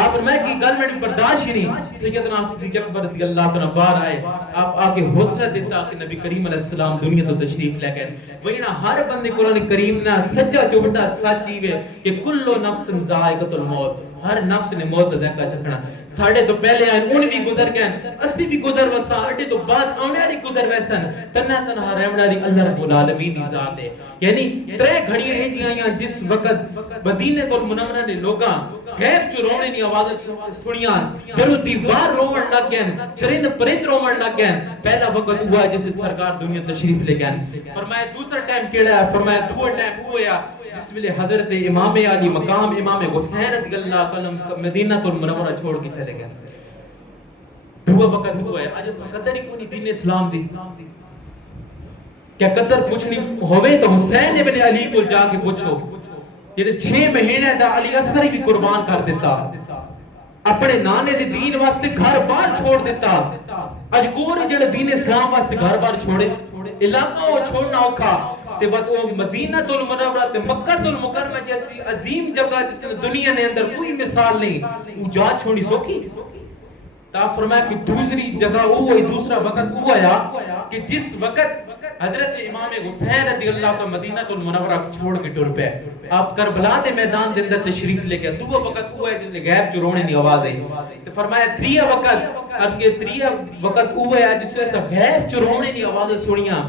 آپ فرمایا کہ گل میں برداشت ہی نہیں. سیدنا صدیق اکبر رضی اللہ عنہ باہر آئے، آپ آکے حوصلہ دیتا کہ نبی کریم علیہ السلام دنیا تو تشریف لے گئے. وہی نا ہر بندے قرآن کریم نا سچا چوبٹا سچ ہی کہ کلو نفس ذائقۃ الموت، ہر نفس نے موت دا ذائقہ چکھنا. ساڑھے تو پہلے آئے ان بھی گزر گئے، اسی بھی گزر وسا، اڈے تو بعد آنے والی گزر ویسن. تنہا تنہا رہنے والی اللہ رب العالمین دی ذات ہے. یعنی ترے گھڑیاں ایجی آئیاں جس وقت مدینہ المنورہ نے لوگاں غیب چ رونے دی آواز سنیاں، درو دیوار رومن لگ گئے، چرند پرند رومن لگ گئے. پہلا وقت ہوا جس سرکار دنیا تشریف لے گئے. فرمایا دوسرا ٹائم کیڑا ہے؟ فرمایا دوسرا ٹائم ہوا جس ویلے حضرت امام علی مقام امام حسین رضی اللہ عنہ مدینہ المنورہ چھوڑ کے چلے گئے. دو وقت ہوا ہے. اج اس قدر ہی کوئی دین اسلام دی کیا قدر پوچھنی ہوئے تو حسین ابن علی کو جا کے پوچھو جڑے 6 مہینے دا علی اصغر بھی قربان کر دیتا، اپنے نانے دے دین واسطے گھر بار چھوڑ دیتا. اج کوئی جڑے دین اسلام واسطے گھر بار چھوڑے علاقہ وہ چھوڑنا اوکھا تے بعد وہ مدینہ المنورہ تے مکہ المکرمہ جیسی عظیم جگہ جس میں دنیا نے اندر کوئی مثال نہیں، وہ جا چھوڑی سوکھی. تا فرمایا کہ دوسری جگہ وہ ہوئی، دوسرا وقت وہ آیا کہ جس وقت حضرت امام حسین رضی اللہ عنہ مدینہ المنورہ چھوڑ کے ٹر پے. آپ کربلا دے میدان دے اندر تشریف لے گئے. دو وقت وہ ہے جس نے غیب چ رونے دی آواز آئی. تے فرمایا تریا وقت عرض کے تریا وقت وہ ہے جس نے سب غیب چ رونے دی آواز سنیاں.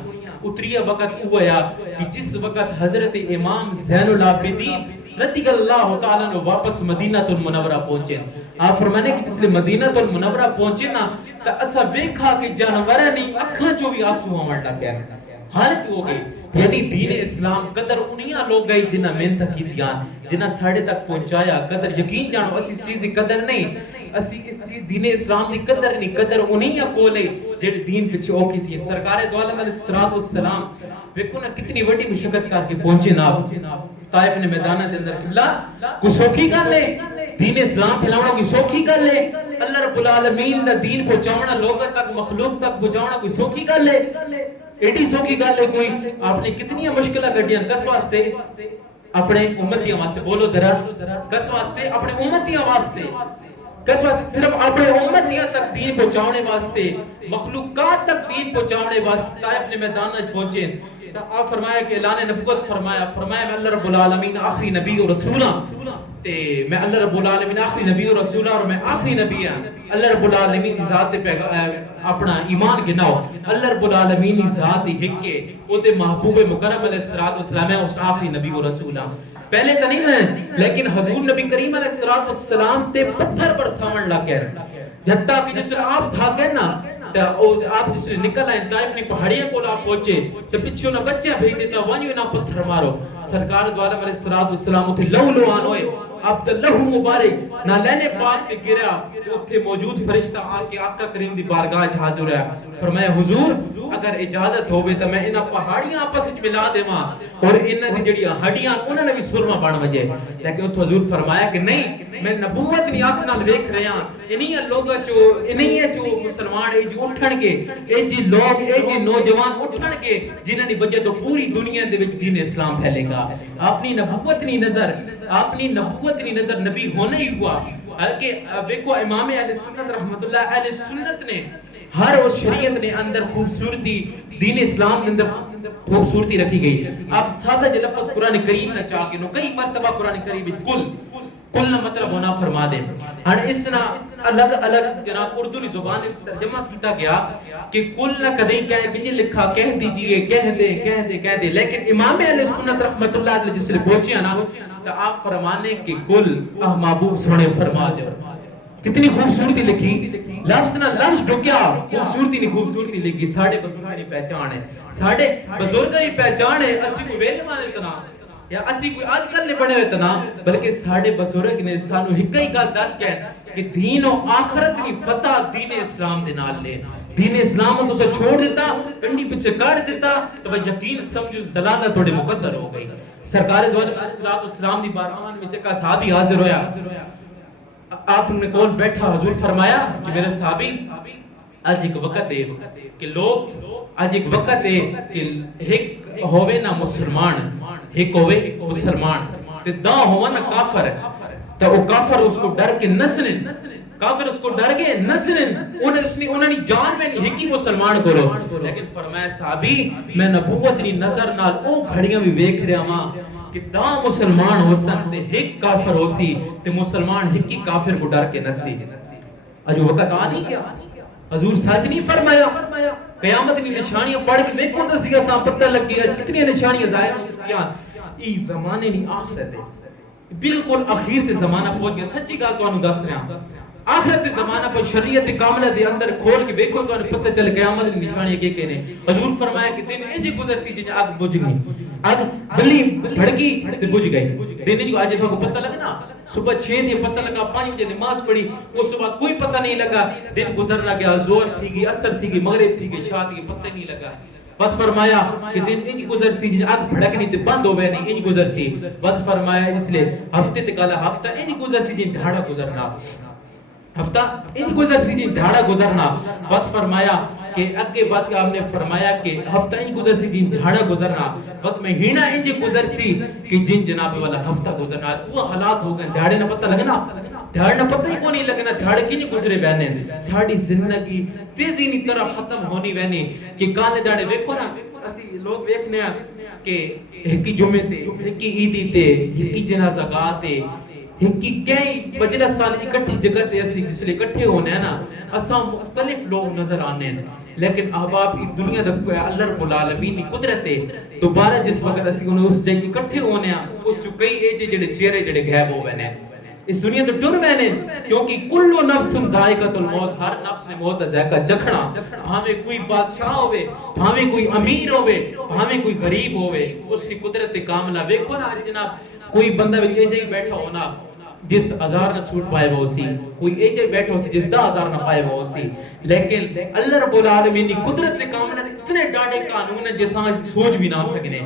اتریا وقت وہ ہے کہ جس وقت حضرت امام زین العابدین رضی اللہ تعالیٰ نے واپس مدینہ المنورہ پہنچے. آپ فرمانے کہ جس لئے مدینہ المنورہ پہنچے نا تا اسا بیکھا کہ جانورہ نہیں اکھاں جو بھی آنسو آمن لگ گئے، حالت ہو گئی. یعنی دین اسلام قدر انہیاں لوگ گئی جنہ محنت کی دیان، جنہ ساڑھے تک پہنچایا. قدر یقین جانو اسی چیز کی قدر نہیں، اسی اس چیز دین اسلام دی قدر نہیں، قدر انہیاں کولے جڑے دین پچھے اوکی تھی. سرکار دو عالم علیہ السلام ویکھو نا کتنی وڈی مشقت کر کے پہنچے نا طائف نے میدانہ دے اندر. اللہ کو سوکھی کر لے دین اسلام پھیلانا کی سوکھی کر لے، اللہ رب العالمین دا دین پہنچاونا لوگوں تک مخلوق تک پہنچاونا کوئی سوکھی کر لے، ایڈی سوکھی کر لے کوئی. آپ نے کتنی مشکلہ گھڑیاں کس واسطے؟ اپنے امتیاں واسطے. بولو ذرا کس واسطے؟ اپنے امتیاں واسطے. کس واسطے؟ صرف اپنے امتیاں تک دین پہنچاونے واسطے، مخلوقات تک دین پہنچاونے واسطے طائف نے میدانہ پہنچے. آپ فرمایا کہ اعلان نبوت فرمایا میں اللہ رب العالمین آخری نبی و رسولہ تے میں اللہ رب العالمین آخری نبی و رسولہ اور میں آخری نبی ہاں. اللہ رب العالمین دی ذات دے اپنا ایمان گناؤ. اللہ رب العالمین دی ذات دی حق کے او دے محبوب مکرم علیہ السلام ہے اس آخری نبی و رسولہ. پہلے تو نہیں ہے لیکن حضور نبی کریم علیہ السلام تے پتھر پر سامن لگ گئے. حتیٰ کہ جس طرح آپ تھا گئے نا آپ جس نے نکل آئے طائف نے پہاڑیاں کو آپ پہنچے تو پچھے انہاں بچیاں بھیج دیتا وانیو نہ پتھر مارو. سرکار دوارا علیہ السلام اتھے لو آن ہوئے عبداللہ مبارک نالین پاک تے گریا تو اتھے موجود فرشتہ آ کے آقا کریم دی بارگاہ وچ حاضر ہے. فرمایا حضور اگر اجازت ہوے تے میں انہاں پہاڑیاں آپس وچ ملا دیواں اور انہاں دی جڑی ہڈیاں انہاں نے بھی سرما بن وجے. لیکن اتھوں حضور فرمایا کہ نہیں میں نبوت نہیں آنکھ نال ویکھ رہا انہیاں لوگاں چو انہیاں چو مسلمان اے جو اٹھن گے اے جی لوگ اے جی نوجوان اٹھن گے جنہاں دی وجہ تو پوری دنیا دے وچ دین اسلام پھیلے گا. اپنی نبوت نہیں نظر نبی ہونا ہی ہوا. کہ دیکھو امام اہل سنت رحمت اللہ اہل سنت نے ہر اس شریعت نے اندر خوبصورتی دین اسلام کے اندر خوبصورتی رکھی گئی. آپ سادہ جو لفظ قرآن کریم نہ چاہ کے نو کئی مرتبہ قرآن کریم کل نہ مطلب ہونا فرما دے. ہن اس نہ الگ الگ جناب اردو کی زبان میں ترجمہ کیتا گیا کہ کل نہ کدی کہہ کہ لکھا کہہ دیجئے کہہ دے لیکن امام اہل سنت رحمت اللہ علیہ جس نے پہنچے نا تو آپ فرمانے کہ کل محبوب سونے فرما دو. کتنی خوبصورتی لکھی لفظ نہ لفظ ڈکیا خوبصورتی لکھی. ساڑھے بزرگاں دی پہچان ہے ساڑھے بزرگاں دی پہچان ہے. اسی کوئی ویلے مانے تنا یا اسی کوئی آج کل نہیں بنے ہوئے تنا بلکہ ساڑھے بزرگ نے سانو ایک ہی گل دس کے کہ دین و آخرت کی فتح دین اسلام دے نال لے. دین اسلام تو سے چھوڑ دیتا کنڈی پیچھے کاٹ دیتا تو یقین سمجھو زلالہ تھوڑے مقدر ہو گئی. سرکار دو علیہ السلام دی بارگاہ میں جکا صحابی حاضر ہویا آپ نے کول بیٹھا حضور فرمایا کہ میرے صحابی آج ایک وقت ہے کہ لوگ آج ایک وقت ہے کہ ایک ہوئے نا مسلمان ایک ہوئے مسلمان تے دا ہوا نا کافر تو وہ کافر اس کو ڈر کے نسلن کافر اس کو ڈر کے نسلن انہوں نے جان میں نہیں ہی مسلمان کرو. لیکن فرمایا صحابی میں نبوت نہیں نظر نال او گھڑیاں بھی ویکھ رہا ہاں کہ دا مسلمان ہو سن تے ایک کافر ہو سی تے مسلمان ایک ہی کافر کو ڈر کے نسی. اجو وقت آ نہیں کیا حضور سچ نہیں فرمایا. قیامت کی نشانیاں پڑھ کے دیکھو تو سیا سا پتہ لگ گیا کتنی نشانیاں ظاہر ہو گیا. ای زمانے نہیں آخرت ہے بالکل اخیر تے زمانہ پہنچ گیا. سچی گل تو انہوں دس رہا آخرت زمانہ پر شریعت کاملہ دے اندر کھول کے دیکھو تو پتہ چل قیامت کی نشانی کے کہنے. حضور فرمایا کہ دن انج گزرتی جن آگ بجھ گئی آگ بلی بھڑکی تے بجھ گئی. دن جو آج اس کو پتہ لگنا صبح 6 دے پتہ لگا 5 بجے نماز پڑھی اس بعد کوئی پتہ نہیں لگا دن گزر لگا زور تھی گئی اثر تھی گئی مغرب تھی گئی شام تھی پتہ نہیں لگا. بس فرمایا کہ دن انج گزرتی جن آگ بھڑکنی تے بند ہوئے نہیں انج گزرتی. بس فرمایا اس لئے ہفتے تے کالا ہفتہ انج گزرتی جن دھاڑا گزرنا ہفتہ ان گزرتی جن دھاڑا گزرنا. وقت فرمایا کہ اگے بات کہ آپ نے فرمایا کہ ہفتہ ان گزرتی جن دھاڑا گزرنا وقت میں ہینا ان جی گزرتی کہ جن جناب والا ہفتہ گزرنا. وہ حالات ہو گئے دھاڑے نہ پتہ لگنا دھاڑ نہ پتہ ہی کو نہیں لگنا دھاڑے کی نہیں گزرے بہنے. ساڑی زندگی تیزی نہیں طرح ختم ہونی بہنی کہ کانے دھاڑے ویکھو نا اسی لوگ ویکھنے ہیں کہ ایک جمعے تے ایک عیدی تے ایک جنازہ گاہ تے کہ کئی بجلہ سال اکٹھی جگہ تے اسی جس لئے اکٹھے ہونے ہیں نا اساں مختلف لوگ نظر آنے ہیں. لیکن احباب اس دنیا تک کوئی اللہ رب العالمین قدرت ہے دوبارہ جس وقت اسی انہیں اس جگہ اکٹھے ہونے ہیں اس جو کئی ایجے جڑے چہرے جڑے غائب ہو گئے ہیں اس دنیا تو ٹر میں نے کیونکہ کل نفس ذائقۃ الموت ہر نفس نے موت ذائقہ چکھنا. بھاویں کوئی بادشاہ ہوئے بھاویں کوئی امیر ہوئے بھاویں کوئی غریب ہوئے اس کی قدرت کاملہ ویکھو نا جناب کوئی بندہ وچ ایجے ہی بیٹھا ہونا جس 1000 نہ سوٹ پائے وہ سی کوئی ایجے بیٹھا ہو سی جس 10,000 نہ پائے وہ سی. لیکن اللہ رب العالمین کی قدرت کاملہ اتنے ڈاڑے قانون ہیں جس آج سوچ بھی نہ سکنے.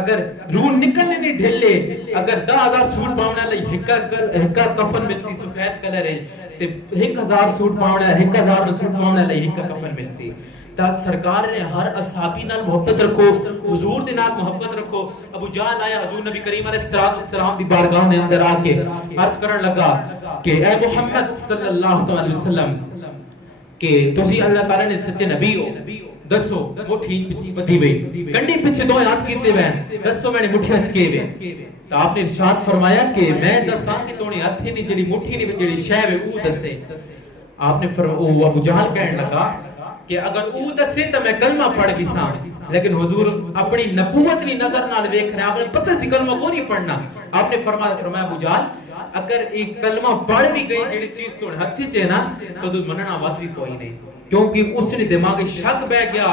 اگر روح نکلنے نہیں ڈھلے اگر 10,000 سوٹ پاؤنا لئی ہکا کفن ملسی سفید کلر ہے تے 1000 سوٹ پاؤنا 1000 سوٹ پاؤنا لئی ہکا کفن ملسی. تا سرکار نے ہر اصحابی نال محبت رکھو حضور دے نال محبت رکھو. ابو جہل آیا حضور نبی کریم علیہ السلام دی بارگاہ میں اندر آ کے عرض کرن لگا کہ اے محمد صلی اللہ علیہ وسلم کہ تسی اللہ تعالی نے سچے نبی ہو دسو مٹھی بدھی وئی کنڈی پیچھے دو ہاتھ کیتے ہوئے دسو میں نے مٹھی اچ کے وے. تو آپ نے ارشاد فرمایا کہ میں دساں کہ تونے ہاتھ نہیں جڑی مٹھی نہیں جڑی شے وے او دسے. آپ نے فرمایا ابو جہل کہنے لگا کہ اگر او دسے تو میں کلمہ پڑھ گی ساں لیکن حضور اپنی نبوت نہیں نظر نال ویکھ رہے آپ نے پتہ سی کلمہ کو نہیں پڑھنا. آپ نے فرمایا ابو جہل اگر ایک کلمہ پڑھ بھی گئی جڑی چیز تو ہتھ چ ہے نا تو مننا وات بھی کوئی نہیں کیونکہ اس نے دماغ شک بہ گیا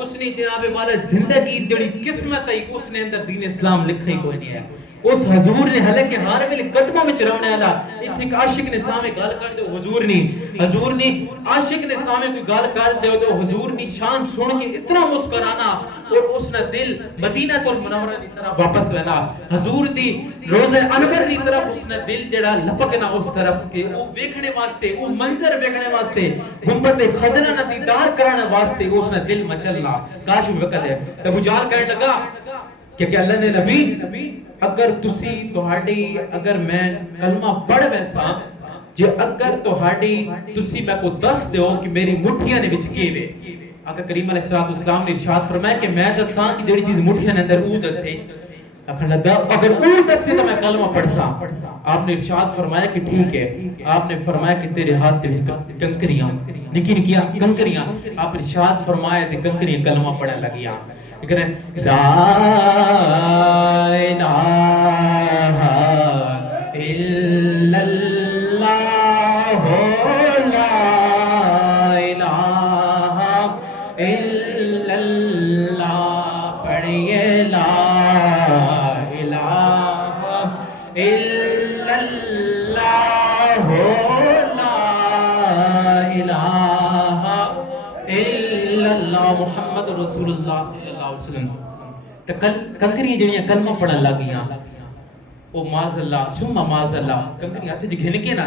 اس نے جناب والا زندگی جڑی قسمت ہے اس نے اندر دین اسلام لکھا ہی کوئی نہیں ہے. اس حضور نے حالانکہ ہر ویلے قدموں میں رہنے والا ایتھے ایک عاشق نے سامنے گل کر دے حضور نہیں عاشق نے سامنے کوئی گل کر دے تو حضور کی شان سن کے اتنا مسکرانا اور اس نے دل مدینہ المنورہ کی طرف واپس لینا حضور دی روزہ انور کی طرف اس نے دل جڑا لپکنا اس طرف کے وہ دیکھنے واسطے وہ منظر دیکھنے واسطے گنبد خزرہ نہ دیدار کرانے واسطے اس نے دل مچلنا کاش وقت ہے ابو جہل کہنے لگا کہ اللہ نے نبی اگر تسی تہاڈی اگر میں کلمہ پڑھ ویسا جے اگر تہاڈی تسی میں کو دس دیو کہ میری مٹھیاں نے وچ کیوے آقا کریم علیہ السلام نے ارشاد فرمایا کہ میں دساں کہ جڑی چیز مٹھیاں نے اندر او دسے آخر لگا اگر او دسے تو میں کلمہ پڑھ سا آپ نے ارشاد فرمایا کہ ٹھیک ہے آپ نے فرمایا کہ تیرے ہاتھ تے کنکریاں نکی نکیاں کنکریاں آپ ارشاد فرمایا تے کنکریاں کلمہ پڑھنے لگیاں لا الہ الا اللہ لا الہ الا اللہ پڑھئے لا الہ الا اللہ لا الہ الا اللہ محمد رسول اللہ صلی اللہ علیہ وسلم تے کنکریاں جڑیاں کلمہ پڑھن لگیاں او ماذ اللہ ثم ماذ اللہ کنکریاں ہتھ وچ گھن کے نہ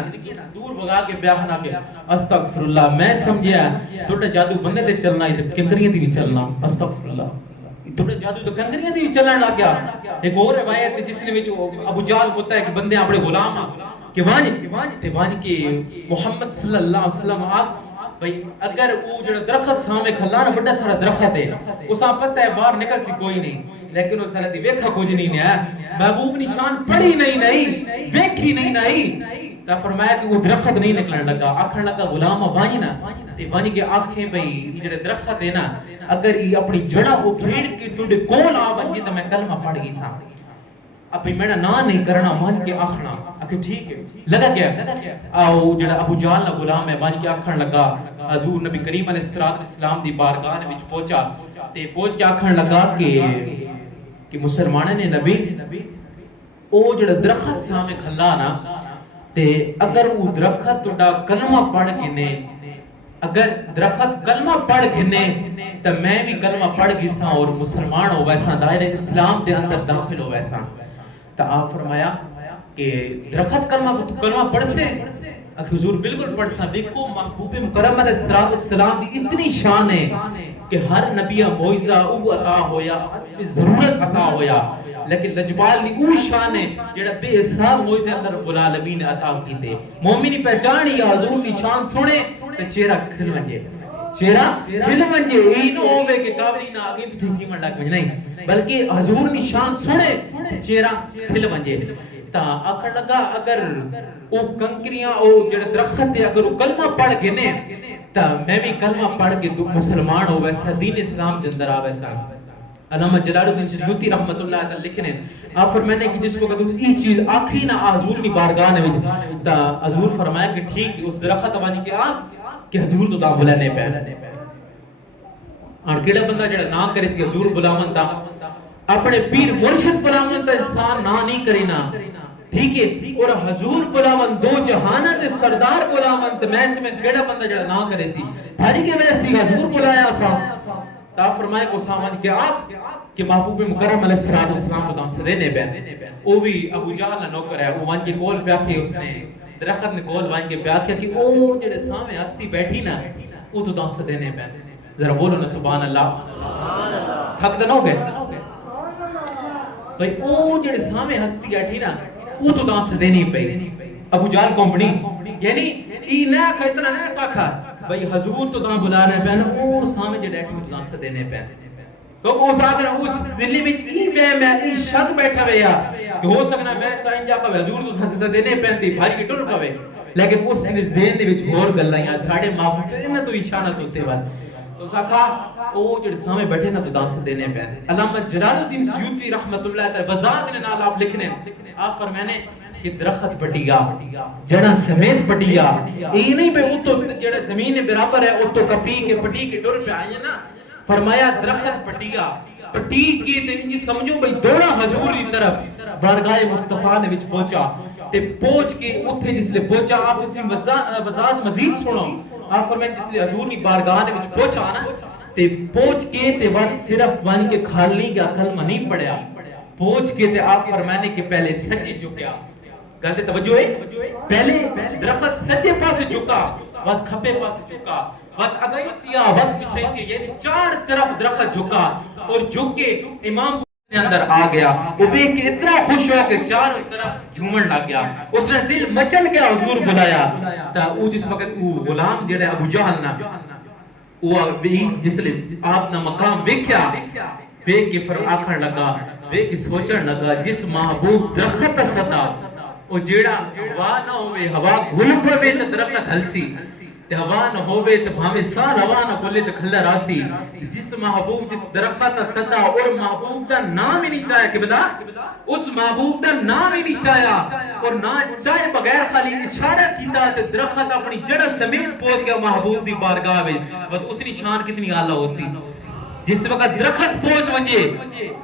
دور بھگا کے بیاہ نہ کہ استغفر اللہ میں سمجھیا تھوڑا جادو بندے تے چلنا ہے تے کنکریاں تے بھی چلنا استغفر اللہ تھوڑا جادو تو کنکریاں تے بھی چلن لگ گیا ایک اور روایت ہے جس نے وچ ابو جہل ہوتا ہے کہ بندے اپنے غلام کہ وان کے محمد صلی اللہ علیہ وسلم آپ بھئی اگر وہ جو درخت سامنے کھلا نا بڑا سارا درخت ہے اسا پتہ ہے باہر نکل سی کوئی نہیں لیکن اس نے ویکھا کچھ نہیں ہے محبوب نشان پڑھی نہیں ویکھی نہیں تا فرمایا کہ وہ درخت نہیں نکلنے لگا آکھن لگا غلام وانی نا تے وانی کے آنکھیں بھئی یہ جو درخت ہے نا اگر یہ اپنی جڑا وہ کھیڑ کے تھوڑے کول آ بن جی تو میں کلمہ پڑھ گئی تھا اب میرا نا نہیں کرنا مان کے آخنا کہ ٹھیک ہے لگا کیا او جڑا ابو جہل نا غلام ہے مان کے آخن لگا حضور نبی کریم علیہ السلام دی بارگاہ وچ پہنچا تے پہنچ کے آخن لگا کہ مسلمان نے نبی او جڑا درخت سامنے کھلا نا تے اگر وہ درخت توڑا کلمہ پڑھ گنے اگر درخت کلمہ پڑھ گنے تو میں بھی کلمہ پڑھ گیسا اور مسلمان ہو ویسا دائرہ اسلام دے اندر داخل ہو ویسا تو آپ فرمایا کہ درخت کلمہ پڑھ سے حضور بالکل پڑھ سا دیکھو محبوب مکرم علیہ السلام دی اتنی شان ہے کہ ہر نبی معجزہ او عطا ہویا ضرورت عطا ہویا لیکن لجبال دی او شان ہے جڑا بے حساب معجزے اندر رب العالمین نے عطا کیتے مومنی پہچانی یا حضور دی شان سنے تے چہرہ کھل ونجے ای نہ ہوے کہ کاوری نہ آگے پیچھے کیمن لگ ونجے نہیں بلکہ حضور دی شان سنے تے چہرہ کھل ونجے تا آکھن لگا اگر او کنکریاں او جڑے درخت دے اگر او کلمہ پڑھ گنے تا میں بھی کلمہ پڑھ کے تو مسلمان ہو ویسا دین اسلام دے اندر آ ویسا علامہ جلال الدین سیوطی رحمۃ اللہ تعالی لکھنے آپ فرمانے کہ جس وقت یہ چیز آخری نہ حضور کی بارگاہ نے تا حضور فرمایا کہ ٹھیک ہے اس درخت وانی کے آ کہ حضور تو دا بلانے پہ اور کیڑا بندہ جڑا نہ کرے سی حضور بلاون دا اپنے پیر مرشد بلاون تا انسان نہ نہیں کرے نا ٹھیک ہے اور حضور بلاون دو جہانہ دے سردار بلاون تے میں سمجھ کیڑا بندہ جڑا نہ کرے سی بھائی کے ویسی حضور بلایا سا تا فرمایا کو سامان کے آگ کہ محبوب مکرم علیہ السلام تو دان سے دینے پہ او بھی ابو جہل نہ نوکر ہے وہ وان کے کول پہ آکے اس نے درخت نے کول وان کے پہ آکے کہ او جڑے سامنے ہستی بیٹھی نا وہ تو دان سے دینے پہ ذرا بولو نا سبحان اللہ تھک دن ہو گئے بھئی او جڑے سامنے ہستی بیٹھی نا وہ تو دان سے دینی پہ ابو جہل کمپنی یعنی ای نہ کھا اتنا نہ ایسا کھا بھئی حضور تو تاں بلا رہے پہنے او سامنے جڑے ایٹی میں تو دان سے دینے پہ تو او ساکر اس دلی میں ای بے میں ای شک بیٹھا ہویا کہ ہو سکنا میں سائن جا پہ حضور تو ساتھ سے دینے پہنتی بھاری کی ٹر پہ لیکن اس نے ذہن دے وچ اور گلائیاں ساڑھے محبوب تے نہ تو اشانت ہوتے بعد تو ساکھا او جڑے سامنے بیٹھے نہ تو دان سے دینے پہنے علامہ جلال الدین سیوطی رحمت اللہ تعالی وضاحت نے نال آپ لکھنے آپ فرمانے کہ درخت پٹیا جڑا سمیت پٹیا ای نہیں بے او تو جڑا زمین برابر ہے او تو کپی کے پٹی کے ڈر پہ آئیں نا فرمایا درخت پٹیا پٹیک کی تے انجی سمجھو بھئی دوڑا حضور کی طرف بارگاہ مصطفیٰ نے وچ پہنچا تے پہنچ کے اتھے جس لئے پہنچا آپ اس میں وضاحت مزید سنو آپ فرمائیں جس لئے حضور کی بارگاہ نے وچ پہنچا نا تے پہنچ کے تے وقت صرف ون کے کھالنی کا کلمہ نہیں پڑھیا پہنچ کے تے آپ فرمانے کے پہلے سجے جھکیا گلتے توجہ ہے پہلے درخت سجے پاسے جھکا وقت کھپے پاسے جھکا وقت اگئیتیا وقت پچھائیتیا یعنی چار طرف درخت جھکا اور جھک کے امام کے اندر آ گیا وہ دیکھ کے اتنا خوش ہوا کہ چاروں طرف جھومن لگ گیا اس نے دل مچل گیا حضور بلایا تا وہ جس وقت وہ غلام جڑے ابو جہل نا وہ جس لئے آپ نا مقام ویکھیا ویکھ کے فر آکھن لگا ویکھ کے سوچن لگا جس محبوب درخت سدا وہ جیڑا ہوا نہ ہوئے ہوا گھل پوے تو درخت ہلسی تے ہوا نہ ہوئے تو بھامے سال ہوا نہ کھلے تو کھلا راسی جس محبوب جس درخت صدا اور محبوب دا نام ہی نہیں چاہیا کہ بدا اس محبوب دا نام ہی نہیں چاہیا اور نہ چاہے بغیر خالی اشارہ کیتا تے درخت اپنی جڑ سمیت پہنچ گیا محبوب دی بارگاہ میں بس اس کی شان کتنی اعلیٰ ہوتی جس وقت درخت پہنچ ونجے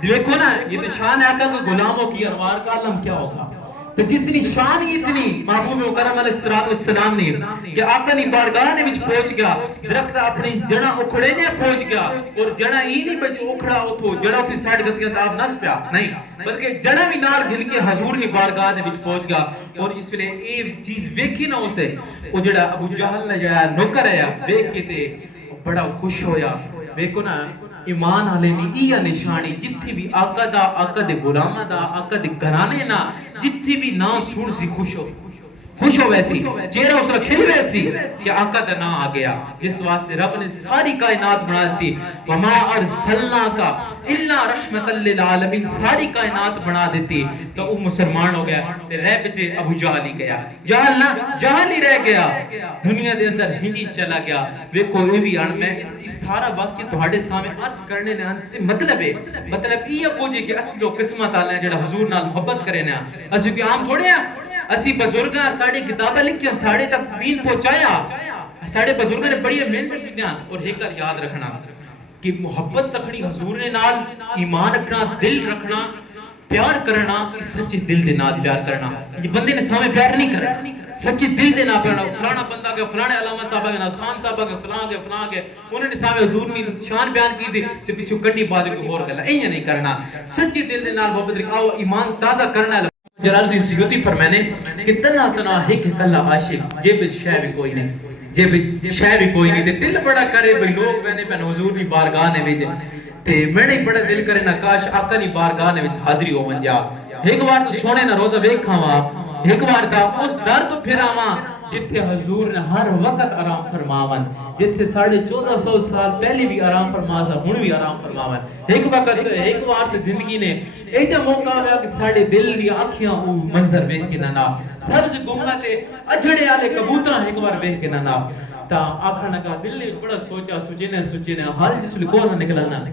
دیکھو نا یہ شان ہے آقا کہ غلاموں کی انوار کا عالم کیا ہوگا تو جس نے شان ہی اتنی محبوب مکرم علیہ السلام نے کہ آقا نے بارگاہ نے وچ پہنچ گیا درخت اپنی جڑا اکھڑے نے پہنچ گیا اور جڑا ہی نہیں بچ اکھڑا اتھو جڑا اتھی سائڈ گت گیا آپ نس پیا نہیں بلکہ جڑا بھی نار گھل کے حضور نے بارگاہ نے وچ پہنچ گیا اور اس لئے ایک چیز ویکھی نہ اسے وہ جڑا ابو جہل نے جایا نوکر ہے ویکھ کے تے بڑا خوش ہویا ویکھو نا ایمان آلے دی یہ نشانی جتھی بھی آقا دا آقا دے غلامہ دا آقا دے گھرانے نا جتھی بھی نا سن سی خوش ہو ویسی چہرہ اس نے کھل ویسی کہ آقا دا نا آ گیا جس واسطے رب نے ساری کائنات بنا دیتی وما ارسلنا کا الا رحمت للعالمین ساری کائنات بنا دیتی تو وہ مسلمان ہو گیا تے رہ بچے ابو جہل ہی گیا جہل ہی رہ گیا دنیا دے اندر ہنجی چلا گیا ویکھو یہ بھی میں اس سارا واقعہ تہاڈے سامنے عرض کرنے نے سے مطلب یہ کچھ ہے کہ اسی لوگ قسمت والے ہیں جڑا حضور نال محبت کرے نا اسی کوئی عام تھوڑے ہیں اسی بزرگاں ساڑی کتابیں لکھیں ساڑے تک دین پہنچایا ساڑے بزرگاں نے بڑی محنت کی اور ایک یاد رکھنا کہ محبت تکڑی حضور نے نال ایمان رکھنا دل رکھنا پیار کرنا اس سچے دل دے نال پیار کرنا یہ بندے نے سامنے پیار نہیں کرنا سچے دل دے نال پیار فلانا بندہ کے فلانے علامہ صاحبہ کے نال خان صاحبہ کے فلاں کے انہوں نے سامنے حضور نے شان بیان کی دی تے پیچھے کڈی بات کوئی اور گلا ایہ نہیں کرنا سچے دل دے نال محبت رکھاؤ ایمان تازہ کرنا جلال الدین سیوطی فرمانے کہ تنا ایک کلا عاشق جیب شے بھی کوئی نہیں جیب شے بھی کوئی نہیں تے دل بڑا کرے بھئی لوگ میں نے پہن حضور دی بارگاہ نے وچ تے میں نے بڑا دل کرے نا کاش آقا دی بارگاہ نے وچ حاضری ہو ون جا ایک بار تو سونے نہ روزہ ویکھاواں ایک بار تا اس در تو پھراواں جتھے حضور نے ہر وقت آرام فرماون جتھے 1450 سال پہلے بھی آرام فرما سا ہن بھی آرام فرماون ایک وقت ایک بار تے زندگی نے ایجا موقع آیا کہ ساڑے دل دی اکھیاں او منظر ویکھ کے نہ سبز گنبد تے اجڑے والے کبوتر ایک بار ویکھ کے نہ تا آکھن لگا دل نے بڑا سوچے نے حال جس لے کون نکلنا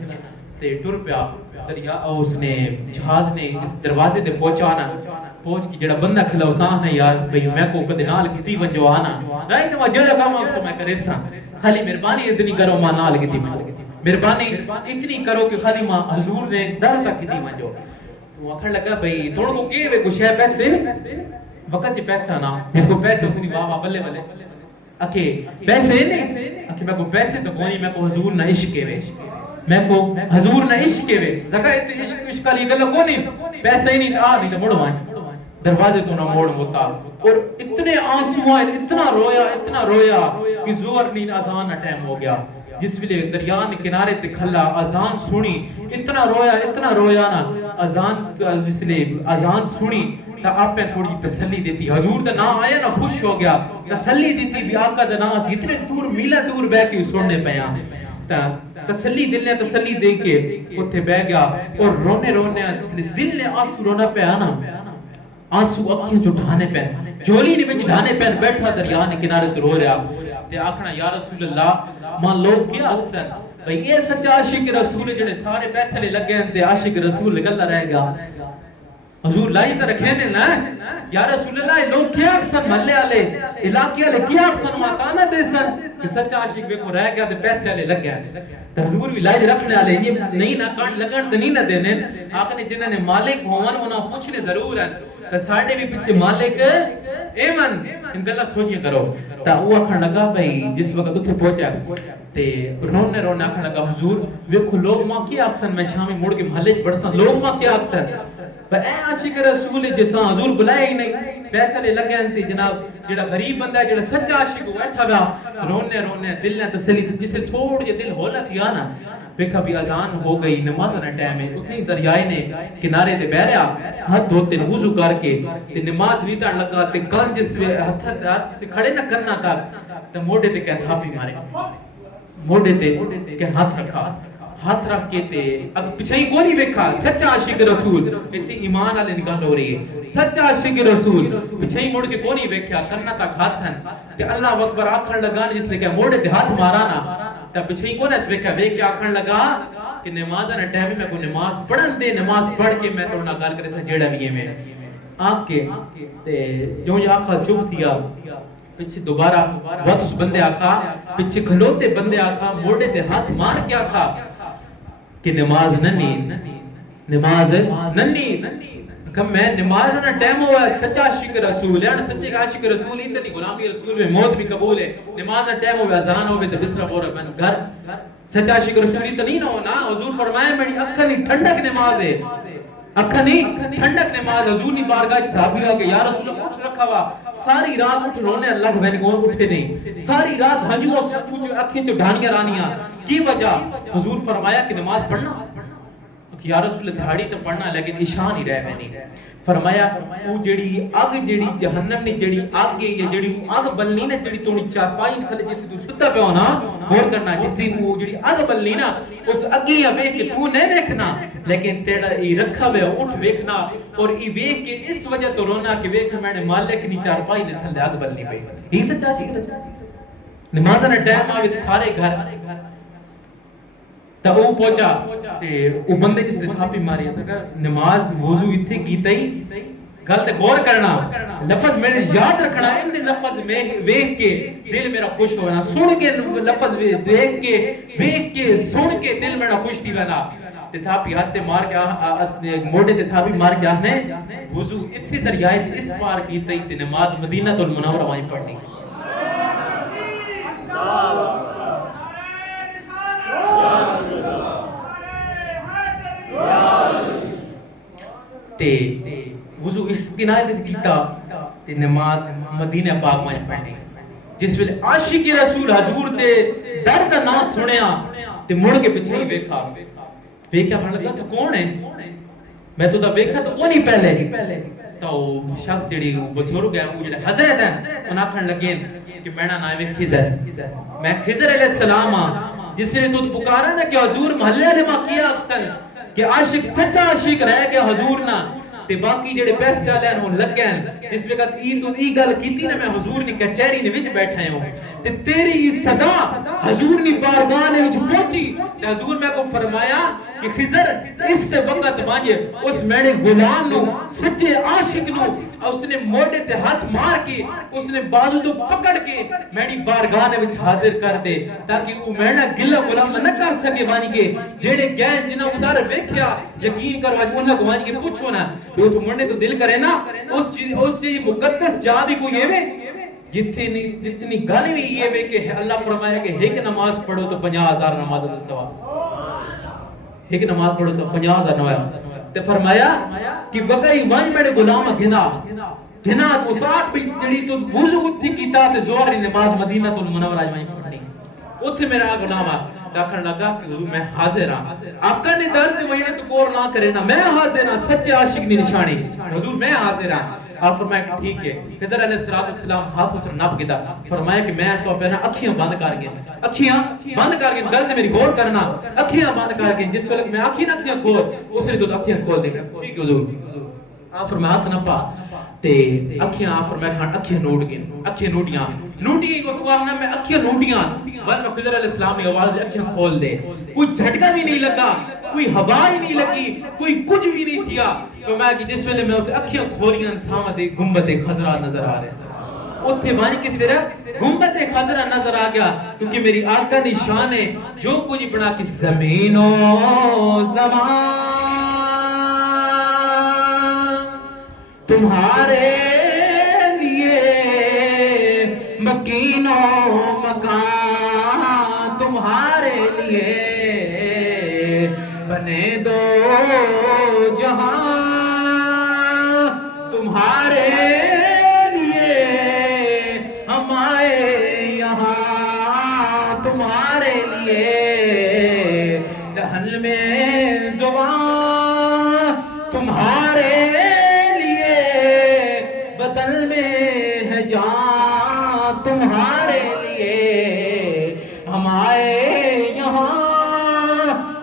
تے ٹر پیا دریا اس نے جہاز نے اس دروازے تے پہنچانا پہنچ کے جڑا بندہ کھلا اساں ہے یار بھئی میں کو کدے نال کیتی ونجو آنا نہیں نہ جڑا کام اس میں کرے سا خالی مہربانی اتنی کرو ماں نال کیتی مہربانی اتنی کرو کہ خالی ماں حضور نے در تک کیتی ونجو تو آکھن لگا بھئی تھوڑا کو کے وے کچھ ہے پیسے وقت تے پیسہ نہ جس کو پیسے اس نے واہ واہ بلے بلے اکھے پیسے نہیں اکھے میں کو پیسے تو کوئی میں کو حضور نہ عشق کے وے میں کو حضور نہ عشق کے وے زکات عشق علی گل کو نہیں پیسے ہی نہیں آ نہیں تو مڑو دروازے تو نہ موڑ ہوتا اور اتنے آنسو آئے اتنا رویا کہ زور نیند اذان ٹائم ہو گیا جس ویلے دریا نے کنارے تے کھلا اذان سنی اتنا رویا نا اذان جس نے اذان سنی تا آپ پہ تھوڑی تسلی دیتی حضور دا نام آیا نا خوش ہو گیا تسلی دیتی بھی آقا دا نام سی اتنے دور میلہ دور بہ کے سننے پیا تسلی دل نے تسلی دے کے اتھے بہ گیا اور رونے جس نے دل نے آنسو رونا پیا نا آنسو اکھیں جو ڈھانے پہن جولی نے بچ ڈھانے پہن بیٹھا دریا نے کنارے تو رو رہا تے آکھنا یا رسول اللہ ماں لوگ کیا اکثر بھئی یہ سچا عاشق رسول جڑے سارے فیصلے لگے ہیں تے عاشق رسول گلا رہ گیا حضور لائی تو رکھے نے نا یا رسول اللہ لوگ کیا اکسن محلے والے علاقے والے کیا اکسن ماتانا دے سن کہ سچا عاشق کو رہ گیا تے پیسے والے لگ گیا تو حضور بھی لائی رکھنے والے یہ نہیں نہ کان لگن تے نہیں نہ دینے آقا نے جنہاں نے مالک ہون انہاں پوچھنے ضرور ہیں تے ساڈے بھی پیچھے مالک ایمن ان گلا سوچیے کرو تا وہ اکھن لگا بھائی جس وقت اتھے پہنچا تے رونے رونے اکھن لگا حضور ویکھو لوگ ماں کیا اکسن میں شامی مڑ کے محلے چ بڑساں لوگ ماں کیا اکسن اے عاشق رسول جساں حضور بلائے ہی نہیں پیسے لے لگے ہیں جناب جڑا غریب بندہ ہے جڑا سچا عاشق بیٹھا ہوا رونے رونے دل نے تسلی جسے تھوڑ جے دل ہولا تھیا نا دیکھا بھی اذان ہو گئی نماز کا ٹائم ہے اتنی دریائے نے کنارے تے بیٹھا ہاتھ دھوتے وضو کر کے تے نماز بھی تڑ لگا تے کان جس ہاتھ سے کھڑے نہ کرنا تھا تے موڈے تے کہ تھاپی مارے موڈے تے کہ ہاتھ رکھا ہاتھ رکھ کے تے اگ پیچھے کو نہیں ویکھا سچا عاشق رسول ایتھے ایمان والے نگاہ ہو رہی ہے سچا عاشق رسول پیچھے مڑ کے کو نہیں ویکھیا کرنا تک ہاتھ ہیں تے اللہ اکبر آکھن لگا جس نے کہ موڑے تے ہاتھ مارا نا تے پیچھے کو نہ ویکھیا ویکھ کے آکھن لگا کہ نماز نہ ٹائم میں کو نماز پڑھن دے نماز پڑھ کے میں تو نہ گل کرے سے جیڑا بھی ہے میں آکھ کے تے جو یہ آکھا چپ تھیا پیچھے دوبارہ بہت اس بندے آکھا پیچھے کھلوتے بندے آکھا موڑے تے ہاتھ مار کے آکھا کہ نماز ننی نماز ننی کہ میں نماز نہ ٹائم ہوا ہے سچا عاشق رسول ہے سچے عاشق رسول ہی تو نہیں غلامی رسول میں موت بھی قبول ہے نماز نہ ٹائم ہوا اذان ہوے تو بسرا بورا بن گھر سچا عاشق رسول ہی تو نہیں نہ ہونا حضور فرمایا میری اکھاں نہیں ٹھنڈک نماز ہے اکھاں نہیں ٹھنڈک نماز حضور نے بارگاہ صحابی آ کے یا رسول اللہ اٹھ رکھا ہوا ساری رات اٹھ رونے اللہ میں نے کون اٹھے نہیں ساری رات ہنجو اس اکھیں تو ڈھانیاں رانیاں کی وجہ حضور فرمایا کہ نماز پڑھنا کہ یا رسول اللہ دھاڑی تو پڑھنا لیکن عشاء نہیں رہ میں نہیں فرمایا وہ جڑی اگ جڑی جہنم نے جڑی اگ ہے یہ جڑی اگ بلنی نا جڑی تو چارپائی تھلے جتھے تو ستا پیا ہونا غور کرنا جتھے وہ جڑی اگ بلنی نا اس اگی ویکھ کے تو نہیں دیکھنا لیکن تیرا ای رکھا ہوا اٹھ ویکھنا اور ای ویکھ کے اس وجہ تو رونا کہ ویکھ میں نے مالک نی چارپائی نے تھلے اگ بلنی پئی یہ سچا عاشق نماز نہ ٹائم آوے سارے گھر تا وہ پہنچا تے وہ بندے جس نے تھاپی ماری تھا نماز وضو ایتھے کیتا ہی گل تے غور کرنا لفظ میں نے یاد رکھنا ان دے لفظ میں ویکھ کے دل میرا خوش ہونا سن کے لفظ دیکھ کے ویکھ کے سن کے دل میرا خوش تھی وینا تے تھاپی ہاتھ تے مار کے موڈے تے تھاپی مار کے نے وضو ایتھے دریائے اس پار کیتا ہی تے نماز مدینہ المنورہ وہیں پڑھنی تے وضو اس کنارے تے کیتا تے نماز مدینہ پاک میں پڑھنی جس ویلے عاشق رسول حضور دے درد نہ سنیا تے مڑ کے پیچھے ہی ویکھا ویکھیا من لگا تو کون ہے میں تو دا ویکھا تو کون ہی پہلے تو شخص جڑی بزرگ ہے وہ جڑے حضرت ہیں انہاں کہن لگے کہ میرا نام ہے خضر میں خضر علیہ السلام ہاں جس نے تو پکارا نا کہ حضور محلے والے ماں کیا اکثر کہ عاشق سچا عاشق رہ گیا حضور نا تے باقی جڑے پیسے والے ہیں لگ گئے جس وقت ای گل کیتی نا میں حضور دی کچہری نے وچ بیٹھا ہوں تے تیری صدا حضور دی بارگاہ نے وچ پہنچی تے حضور میں کو فرمایا کہ خضر اس سے وقت مانجے اس میرے غلام نو سچے عاشق نو اس نے موڈے تے ہاتھ مار کے اس نے بازو تو پکڑ کے میری بارگاہ نے وچ حاضر کر دے تاکہ وہ میرا گلا غلام نہ کر سکے وانی کے جڑے گئے جنہاں ادھر ویکھیا یقین کرو اج انہاں کو وانی کے پوچھو نا وہ تو مرنے تو دل کرے نا اس چیز مقدس جا بھی کوئی ہے جتنی گل بھی یہ ہے کہ اللہ فرمایا کہ ایک نماز پڑھو تو 50,000 نماز کا ثواب ایک نماز پڑھو تو 50,000 نواب تے فرمایا کہ وقعی وان میرے غلام گھنا تو ساتھ بھی جڑی تو وضو تھی کیتا تے زہر دی نماز مدینہ المنورہ میں پڑھنی اوتھے میرا غلام آکھن لگا کہ میں حاضر ہاں آقا نے درد وہی تو کور نہ کرے نا میں حاضر ہاں سچے عاشق دی نشانی حضور میں حاضر ہاں آپ فرمایا ٹھیک ہے خضر علیہ السلام ہاتھوں سے نپ گیا فرمایا کہ میں تو اپنا اکھیاں بند کر گیا اکھیاں بند کر گیا گل تے میری غور کرنا اکھیاں بند کر گیا جس وقت میں اکھیاں کھول اس نے تو اکھیاں کھول دی ٹھیک ہے حضور آپ فرمایا ہاتھ نہ پا تے اکھیاں آپ فرمایا اکھیاں نوٹ گئیں اکھیاں نوٹیاں کو سوالنا میں اکھیاں نوٹیاں بعد میں خضر علیہ السلام نے آواز اکھیاں کھول دے کوئی جھٹکا بھی نہیں لگا کوئی ہوا ہی نہیں لگی کوئی کچھ بھی نہیں تھیا تو میں کہ جس ویلے میں اتنے اکھیاں کھولیاں سامنے گنبد خضرا نظر آ رہے اتنے بن کے صرف گنبد خضرا نظر آ گیا کیونکہ میری آقا کی شان ہے جو کچھ بنا کے زمین و زمان تمہارے لیے مکین و مکان تمہارے لیے بنے دو جہاں تمہارے لیے ہم آئے یہاں تمہارے لیے دہن میں زبان تمہارے لیے بدن میں ہے جان تمہارے لیے ہم آئے یہاں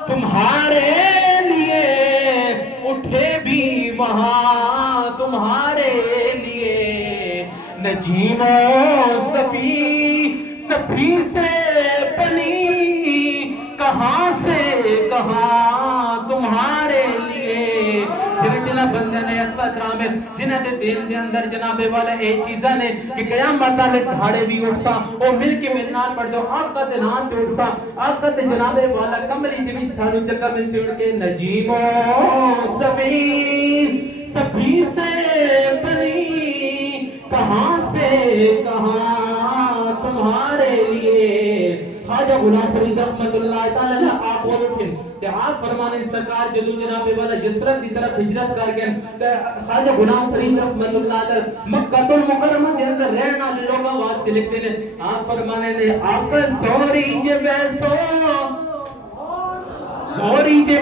تمہارے لیے اٹھے بھی وہاں تمہارے لیے نجیم و سفی سے بنی کہاں سے کہاں تمہارے لیے جنہ بندے نے اکرام ہے جنہ دے دین دے اندر جناب والا ایک چیزاں نے کہ قیامت والے دھاڑے بھی اٹھسا او مل کے میرے نال پڑھ دو آقا دے نام تے اٹھسا آقا دے جناب والا کملی دے وچ سانو چکا میں سیڑ کے نجیم و سبھی سے بنی کہاں سے کہاں تمہارے لیے خواجہ غلام فرید رحمت اللہ تعالی آپ بول اٹھے کہ آپ فرمانے سرکار جدو جناب والا جسرت کی طرف ہجرت کر گئے خواجہ غلام فرید رحمت اللہ تعالی مکہ المکرمہ کے اندر رہنے والے لوگوں واسطے لکھتے ہیں آپ فرمانے نے آپ سوری جے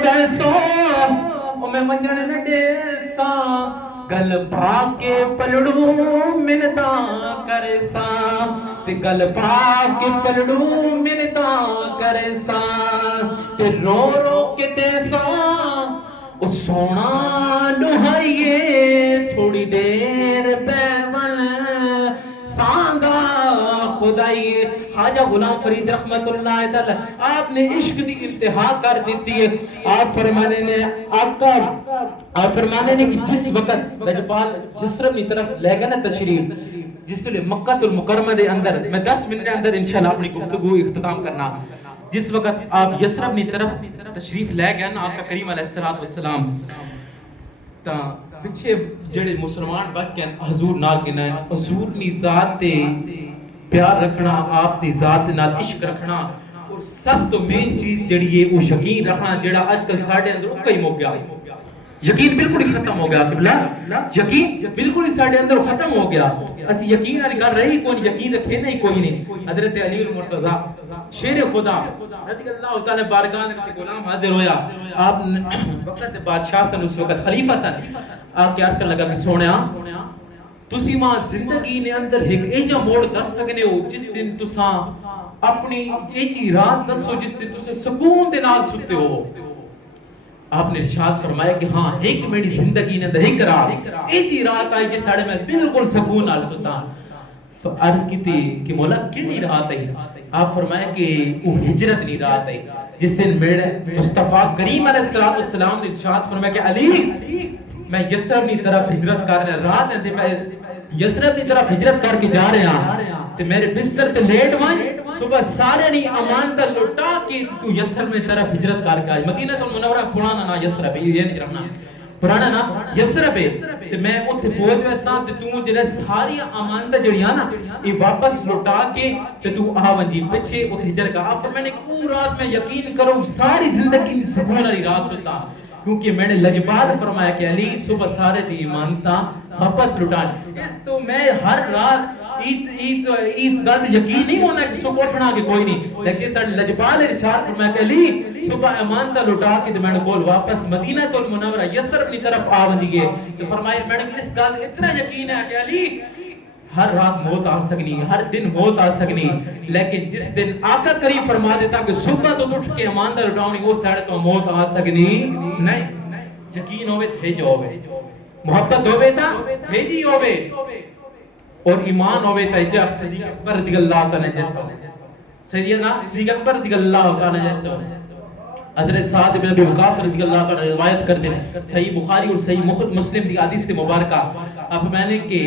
بیسو او میں منجنے نے دیسا گل پا کے پلڑوں منتا کرے سا تے گل پا کے پلڑوں منتا کرے سا تے رو رو کے دیسا او سونا دہائیے تھوڑی دیر بیون سانگا خدائیے خواجہ غلام فرید رحمت اللہ تعالی آپ نے عشق دی انتہا کر دیتی ہے آپ فرمانے نے آپ فرمانے نے کہ جس وقت لجپال جسرم کی طرف لے گا نا تشریف جس لئے مکہ المکرمہ دے اندر میں 10 منٹ دے اندر انشاءاللہ اپنی گفتگو اختتام کرنا جس وقت آپ یسرب کی طرف تشریف لے گیا نا آپ کا کریم علیہ السلام تا پچھے جڑے مسلمان بچ کے حضور نال گنا ہے حضور نی ذات تے پیار رکھنا آپ دی ذات نال عشق رکھنا اور سب تو مین چیز جڑی ہے وہ یقین رکھنا جڑا آج کل ساڈے اندر کئی ہو گیا یقین بالکل ہی ختم ہو گیا قبلہ یقین بالکل ہی ساڈے اندر ختم ہو گیا اسی یقین والی گل رہی کون یقین رکھے نہیں کوئی نہیں حضرت علی المرتضی شیر خدا رضی اللہ تعالی بارگاہ کے غلام حاضر ہویا آپ وقت بادشاہ سن اس وقت خلیفہ سن آپ کیا کر لگا کہ سونیا تسی ماں زندگی نے اندر ایک ایجا موڑ دس سکنے ہو جس دن تساں اپنی ایجی رات دسو جس دن تسے سکون دے نال ستے ہو آپ نے ارشاد فرمایا کہ ہاں ایک میری زندگی نے اندر ایک رات ایجی رات آئی کہ ساڑھے میں بالکل سکون نال ستا عرض کی تھی کہ مولا کیڑی رات آئی آپ فرمایا کہ وہ ہجرت نہیں رات آئی جس دن میرے مصطفیٰ کریم علیہ السلام نے ارشاد فرمایا کہ علی میں یسرب کی طرف ہجرت کر رہا رات ہے میں یسرب کی طرف ہجرت کر کے جا رہے ہیں تے میرے بستر تے لیٹ وائیں صبح سارے نہیں امانت لٹا کے تو یسرب کی طرف ہجرت کر کے آئی مدینہ المنورہ پرانا نا یسرب یہ نہیں رکھنا پرانا نا یسرب تے میں اتھے پہنچ ویسا تے تو جڑے ساری امانت جڑیاں نا یہ واپس لٹا کے تے تو آ ونجی پیچھے اتھے ہجرت کا آپ میں نے پوری رات میں یقین کرو ساری زندگی سکون والی رات سوتا کیونکہ میں نے لجپال فرمایا کہ علی صبح سارے دی ایمانتا واپس لٹان اس تو میں ہر رات اس گل یقین نہیں ہونا کہ صبح اٹھنا کہ کوئی نہیں لیکن سر لجپال ارشاد فرمایا کہ علی صبح ایمانتا لٹا کے میں نے بول واپس مدینہ المنورہ یسرب کی طرف آ ونجیے تو فرمایا میں نے اس گل اتنا یقین ہے کہ علی ہر رات موت آ سکنی ہر دن موت آ سکنی لیکن جس دن آقا کریم فرما دیتا کہ صبح تو اٹھ کے ایماندہ لٹاؤنی وہ ساڑھے تو موت آ سکنی نہیں یقین ہوئے تھے جو ہوئے محبت ہوئے تا بھیجی ہوئے اور ایمان ہوئے تا جا صدیق اکبر رضی اللہ تعالی جیسا سیدنا صدیق اکبر رضی اللہ تعالی جیسا حضرت سعد بن ابی وقاص رضی اللہ عنہ روایت کرتے ہیں صحیح بخاری اور صحیح مسلم کی حدیث سے مبارکہ اب میں نے کہ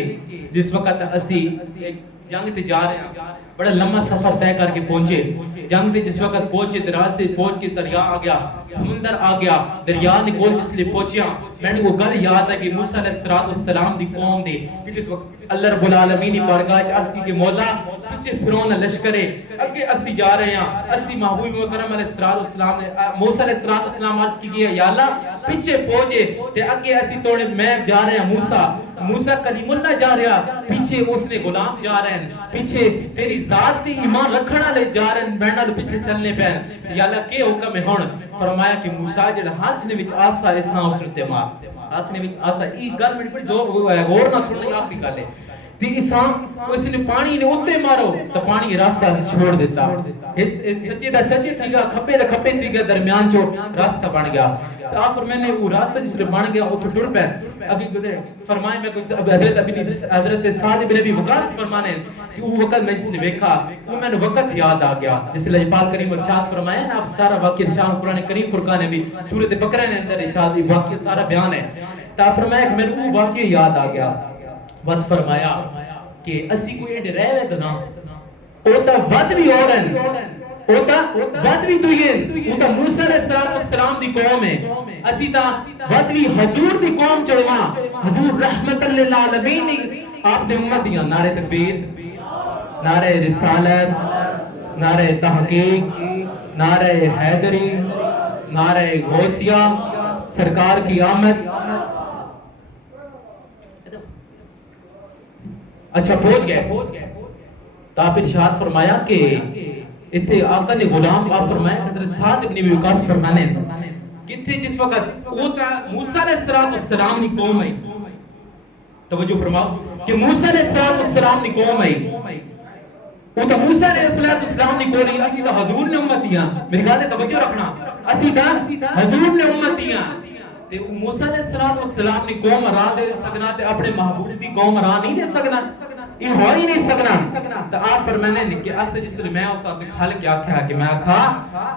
جس وقت اسی ایک جنگ تے جا رہے ہیں بڑا لمبا سفر طے کر کے پہنچے جنگ تے جس وقت پہنچے راستے پہنچ کے دریا آ گیا سمندر آ گیا دریا نے کول جس لیے پہنچیا میں نے وہ گل یاد ہے کہ موسیٰ علیہ السلام دی قوم دے کہ جس وقت اللہ رب العالمین کی بارگاہ وچ عرض کی کہ مولا پیچھے فرعون لشکرے اگے اسی جا رہے ہیں اسی محبوب مکرم علیہ السلام نے موسیٰ علیہ السلام عرض کی کہ یا اللہ پیچھے فوج ہے تے اگے اسی توڑے میں جا رہے ہیں موسیٰ کلیم اللہ جا رہا پیچھے اس نے غلام جا رہے ہیں پیچھے تیری ذات تے ایمان رکھنا لے جا رہے ہیں بہنا پیچھے چلنے پہ یا اللہ کے حکم ہے ہن فرمایا کہ موسیٰ جڑا ہاتھ نے وچ آسا اس ہاں اس نے مار ہاتھ نے وچ آسا ای گل میں بڑی غور نہ سننے آخری گل ہے تی اساں اس نے پانی نے اوتے مارو تو پانی راستہ چھوڑ دیتا سچے دا سچے تھی گا کھپے دا کھپے تھی گا درمیان جو راستہ بن گیا تو آپ میں نے وہ راستہ جس نے بن گیا وہ تو ڈر پہ ابھی گزرے فرمائے میں کچھ حضرت سعد بن ابی وقاص فرمانے کہ وہ وقت میں جس نے دیکھا وہ میں نے وقت یاد آ گیا جس اللہ پاک کریم ارشاد فرمایا نا آپ سارا واقعہ ارشاد قرآن کریم فرقان میں بھی سورۃ بقرہ نے اندر ارشاد واقعہ سارا بیان ہے تا فرمایا کہ میں نے وہ واقعہ یاد آ گیا وقت فرمایا کہ اسی کو ایڈ رہ رہے تو نا اوتا ود بھی ہو رہے ہیں اوتا ود بھی تو یہ اوتا موسیٰ علیہ السلام دی قوم ہے اسی تا ود بھی حضور دی قوم چڑھوا حضور رحمت للعالمین آپ دے امت دیاں نعرہ تکبیر نعرہ رسالت نعرہ تحقیق نعرہ حیدری نعرہ غوثیہ سرکار کی آمد اچھا پہنچ گئے تو آپ ارشاد فرمایا کہ اتھے آقا نے غلام آپ فرمایا حضرت سعد ابن ابی وقاص فرمانے کہ تھے جس وقت موسیٰ علیہ السلام کی قوم ہے توجہ فرماؤ کہ موسیٰ علیہ السلام کی قوم ہے وہ تو موسیٰ علیہ السلام کی قوم ہے اسی تا حضور نے امتیاں میری گاہ توجہ رکھنا اسی تا حضور نے امتیاں تے موسیٰ علیہ السلام کی قوم راہ دے سکنا تے اپنے محبوب کی قوم راہ نہیں دے سکنا یہ ہو ہی نہیں سکنا تو آپ فرمانے نے کہ اس جس لئے میں اس آتے کھال کے آکھا کہ میں آکھا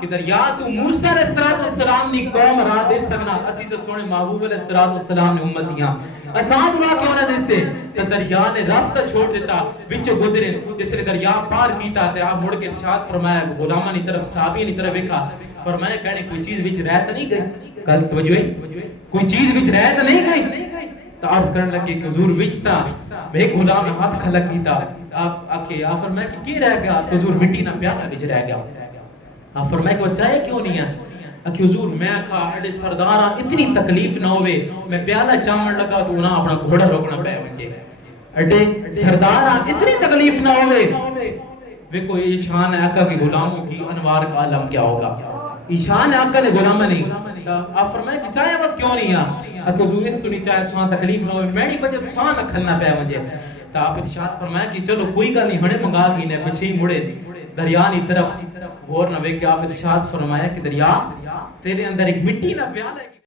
کہ دریا تو موسیٰ علیہ السلام کی قوم راہ دے سکنا اسی تو سونے محبوب علیہ السلام نے امتیاں اساں دعا کیوں نہ دے سے تو دریا نے راستہ چھوڑ دیتا وچ گزرے جس نے دریا پار کیتا تے آپ مڑ کے ارشاد فرمایا غلاماں کی طرف صحابیاں کی طرف دیکھا فرمایا کہنے کوئی چیز وچ رہ تو نہیں گئی کل توجہ ہے کوئی چیز وچ رہ تو نہیں گئی تو عرض کرنے لگے کہ حضور وچ تا ایک غلام نے ہاتھ کھلا کیتا آپ آکے آپ فرمایا کہ کی رہ گیا حضور مٹی نہ پیالا وچ رہ گیا آپ فرمایا کہ وہ چاہے کیوں نہیں ہے کہ حضور میں کھا اڑے سرداراں اتنی تکلیف نہ ہوئے میں پیالہ چامن لگا تو انہاں اپنا گھوڑا روکنا پے ونجے اڑے سرداراں اتنی تکلیف نہ ہوئے دیکھو یہ شان ہے آقا کے غلاموں کی انوار کا عالم کیا ہوگا ایشان آقا نے غلامہ نہیں آپ فرمائے کہ چاہے وقت کیوں نہیں آقا حضور اس تو نہیں چاہے سوان تکلیف نہ ہوئے میں نہیں بجے تو سوان کھلنا پہ مجھے تو آپ ارشاد فرمایا کہ چلو کوئی کا نہیں ہنے منگا کی نے پچھے ہی مڑے دریا نہیں طرف غور نہ وے کہ آپ ارشاد فرمایا کہ دریا تیرے اندر ایک مٹی نہ پیالہ ہے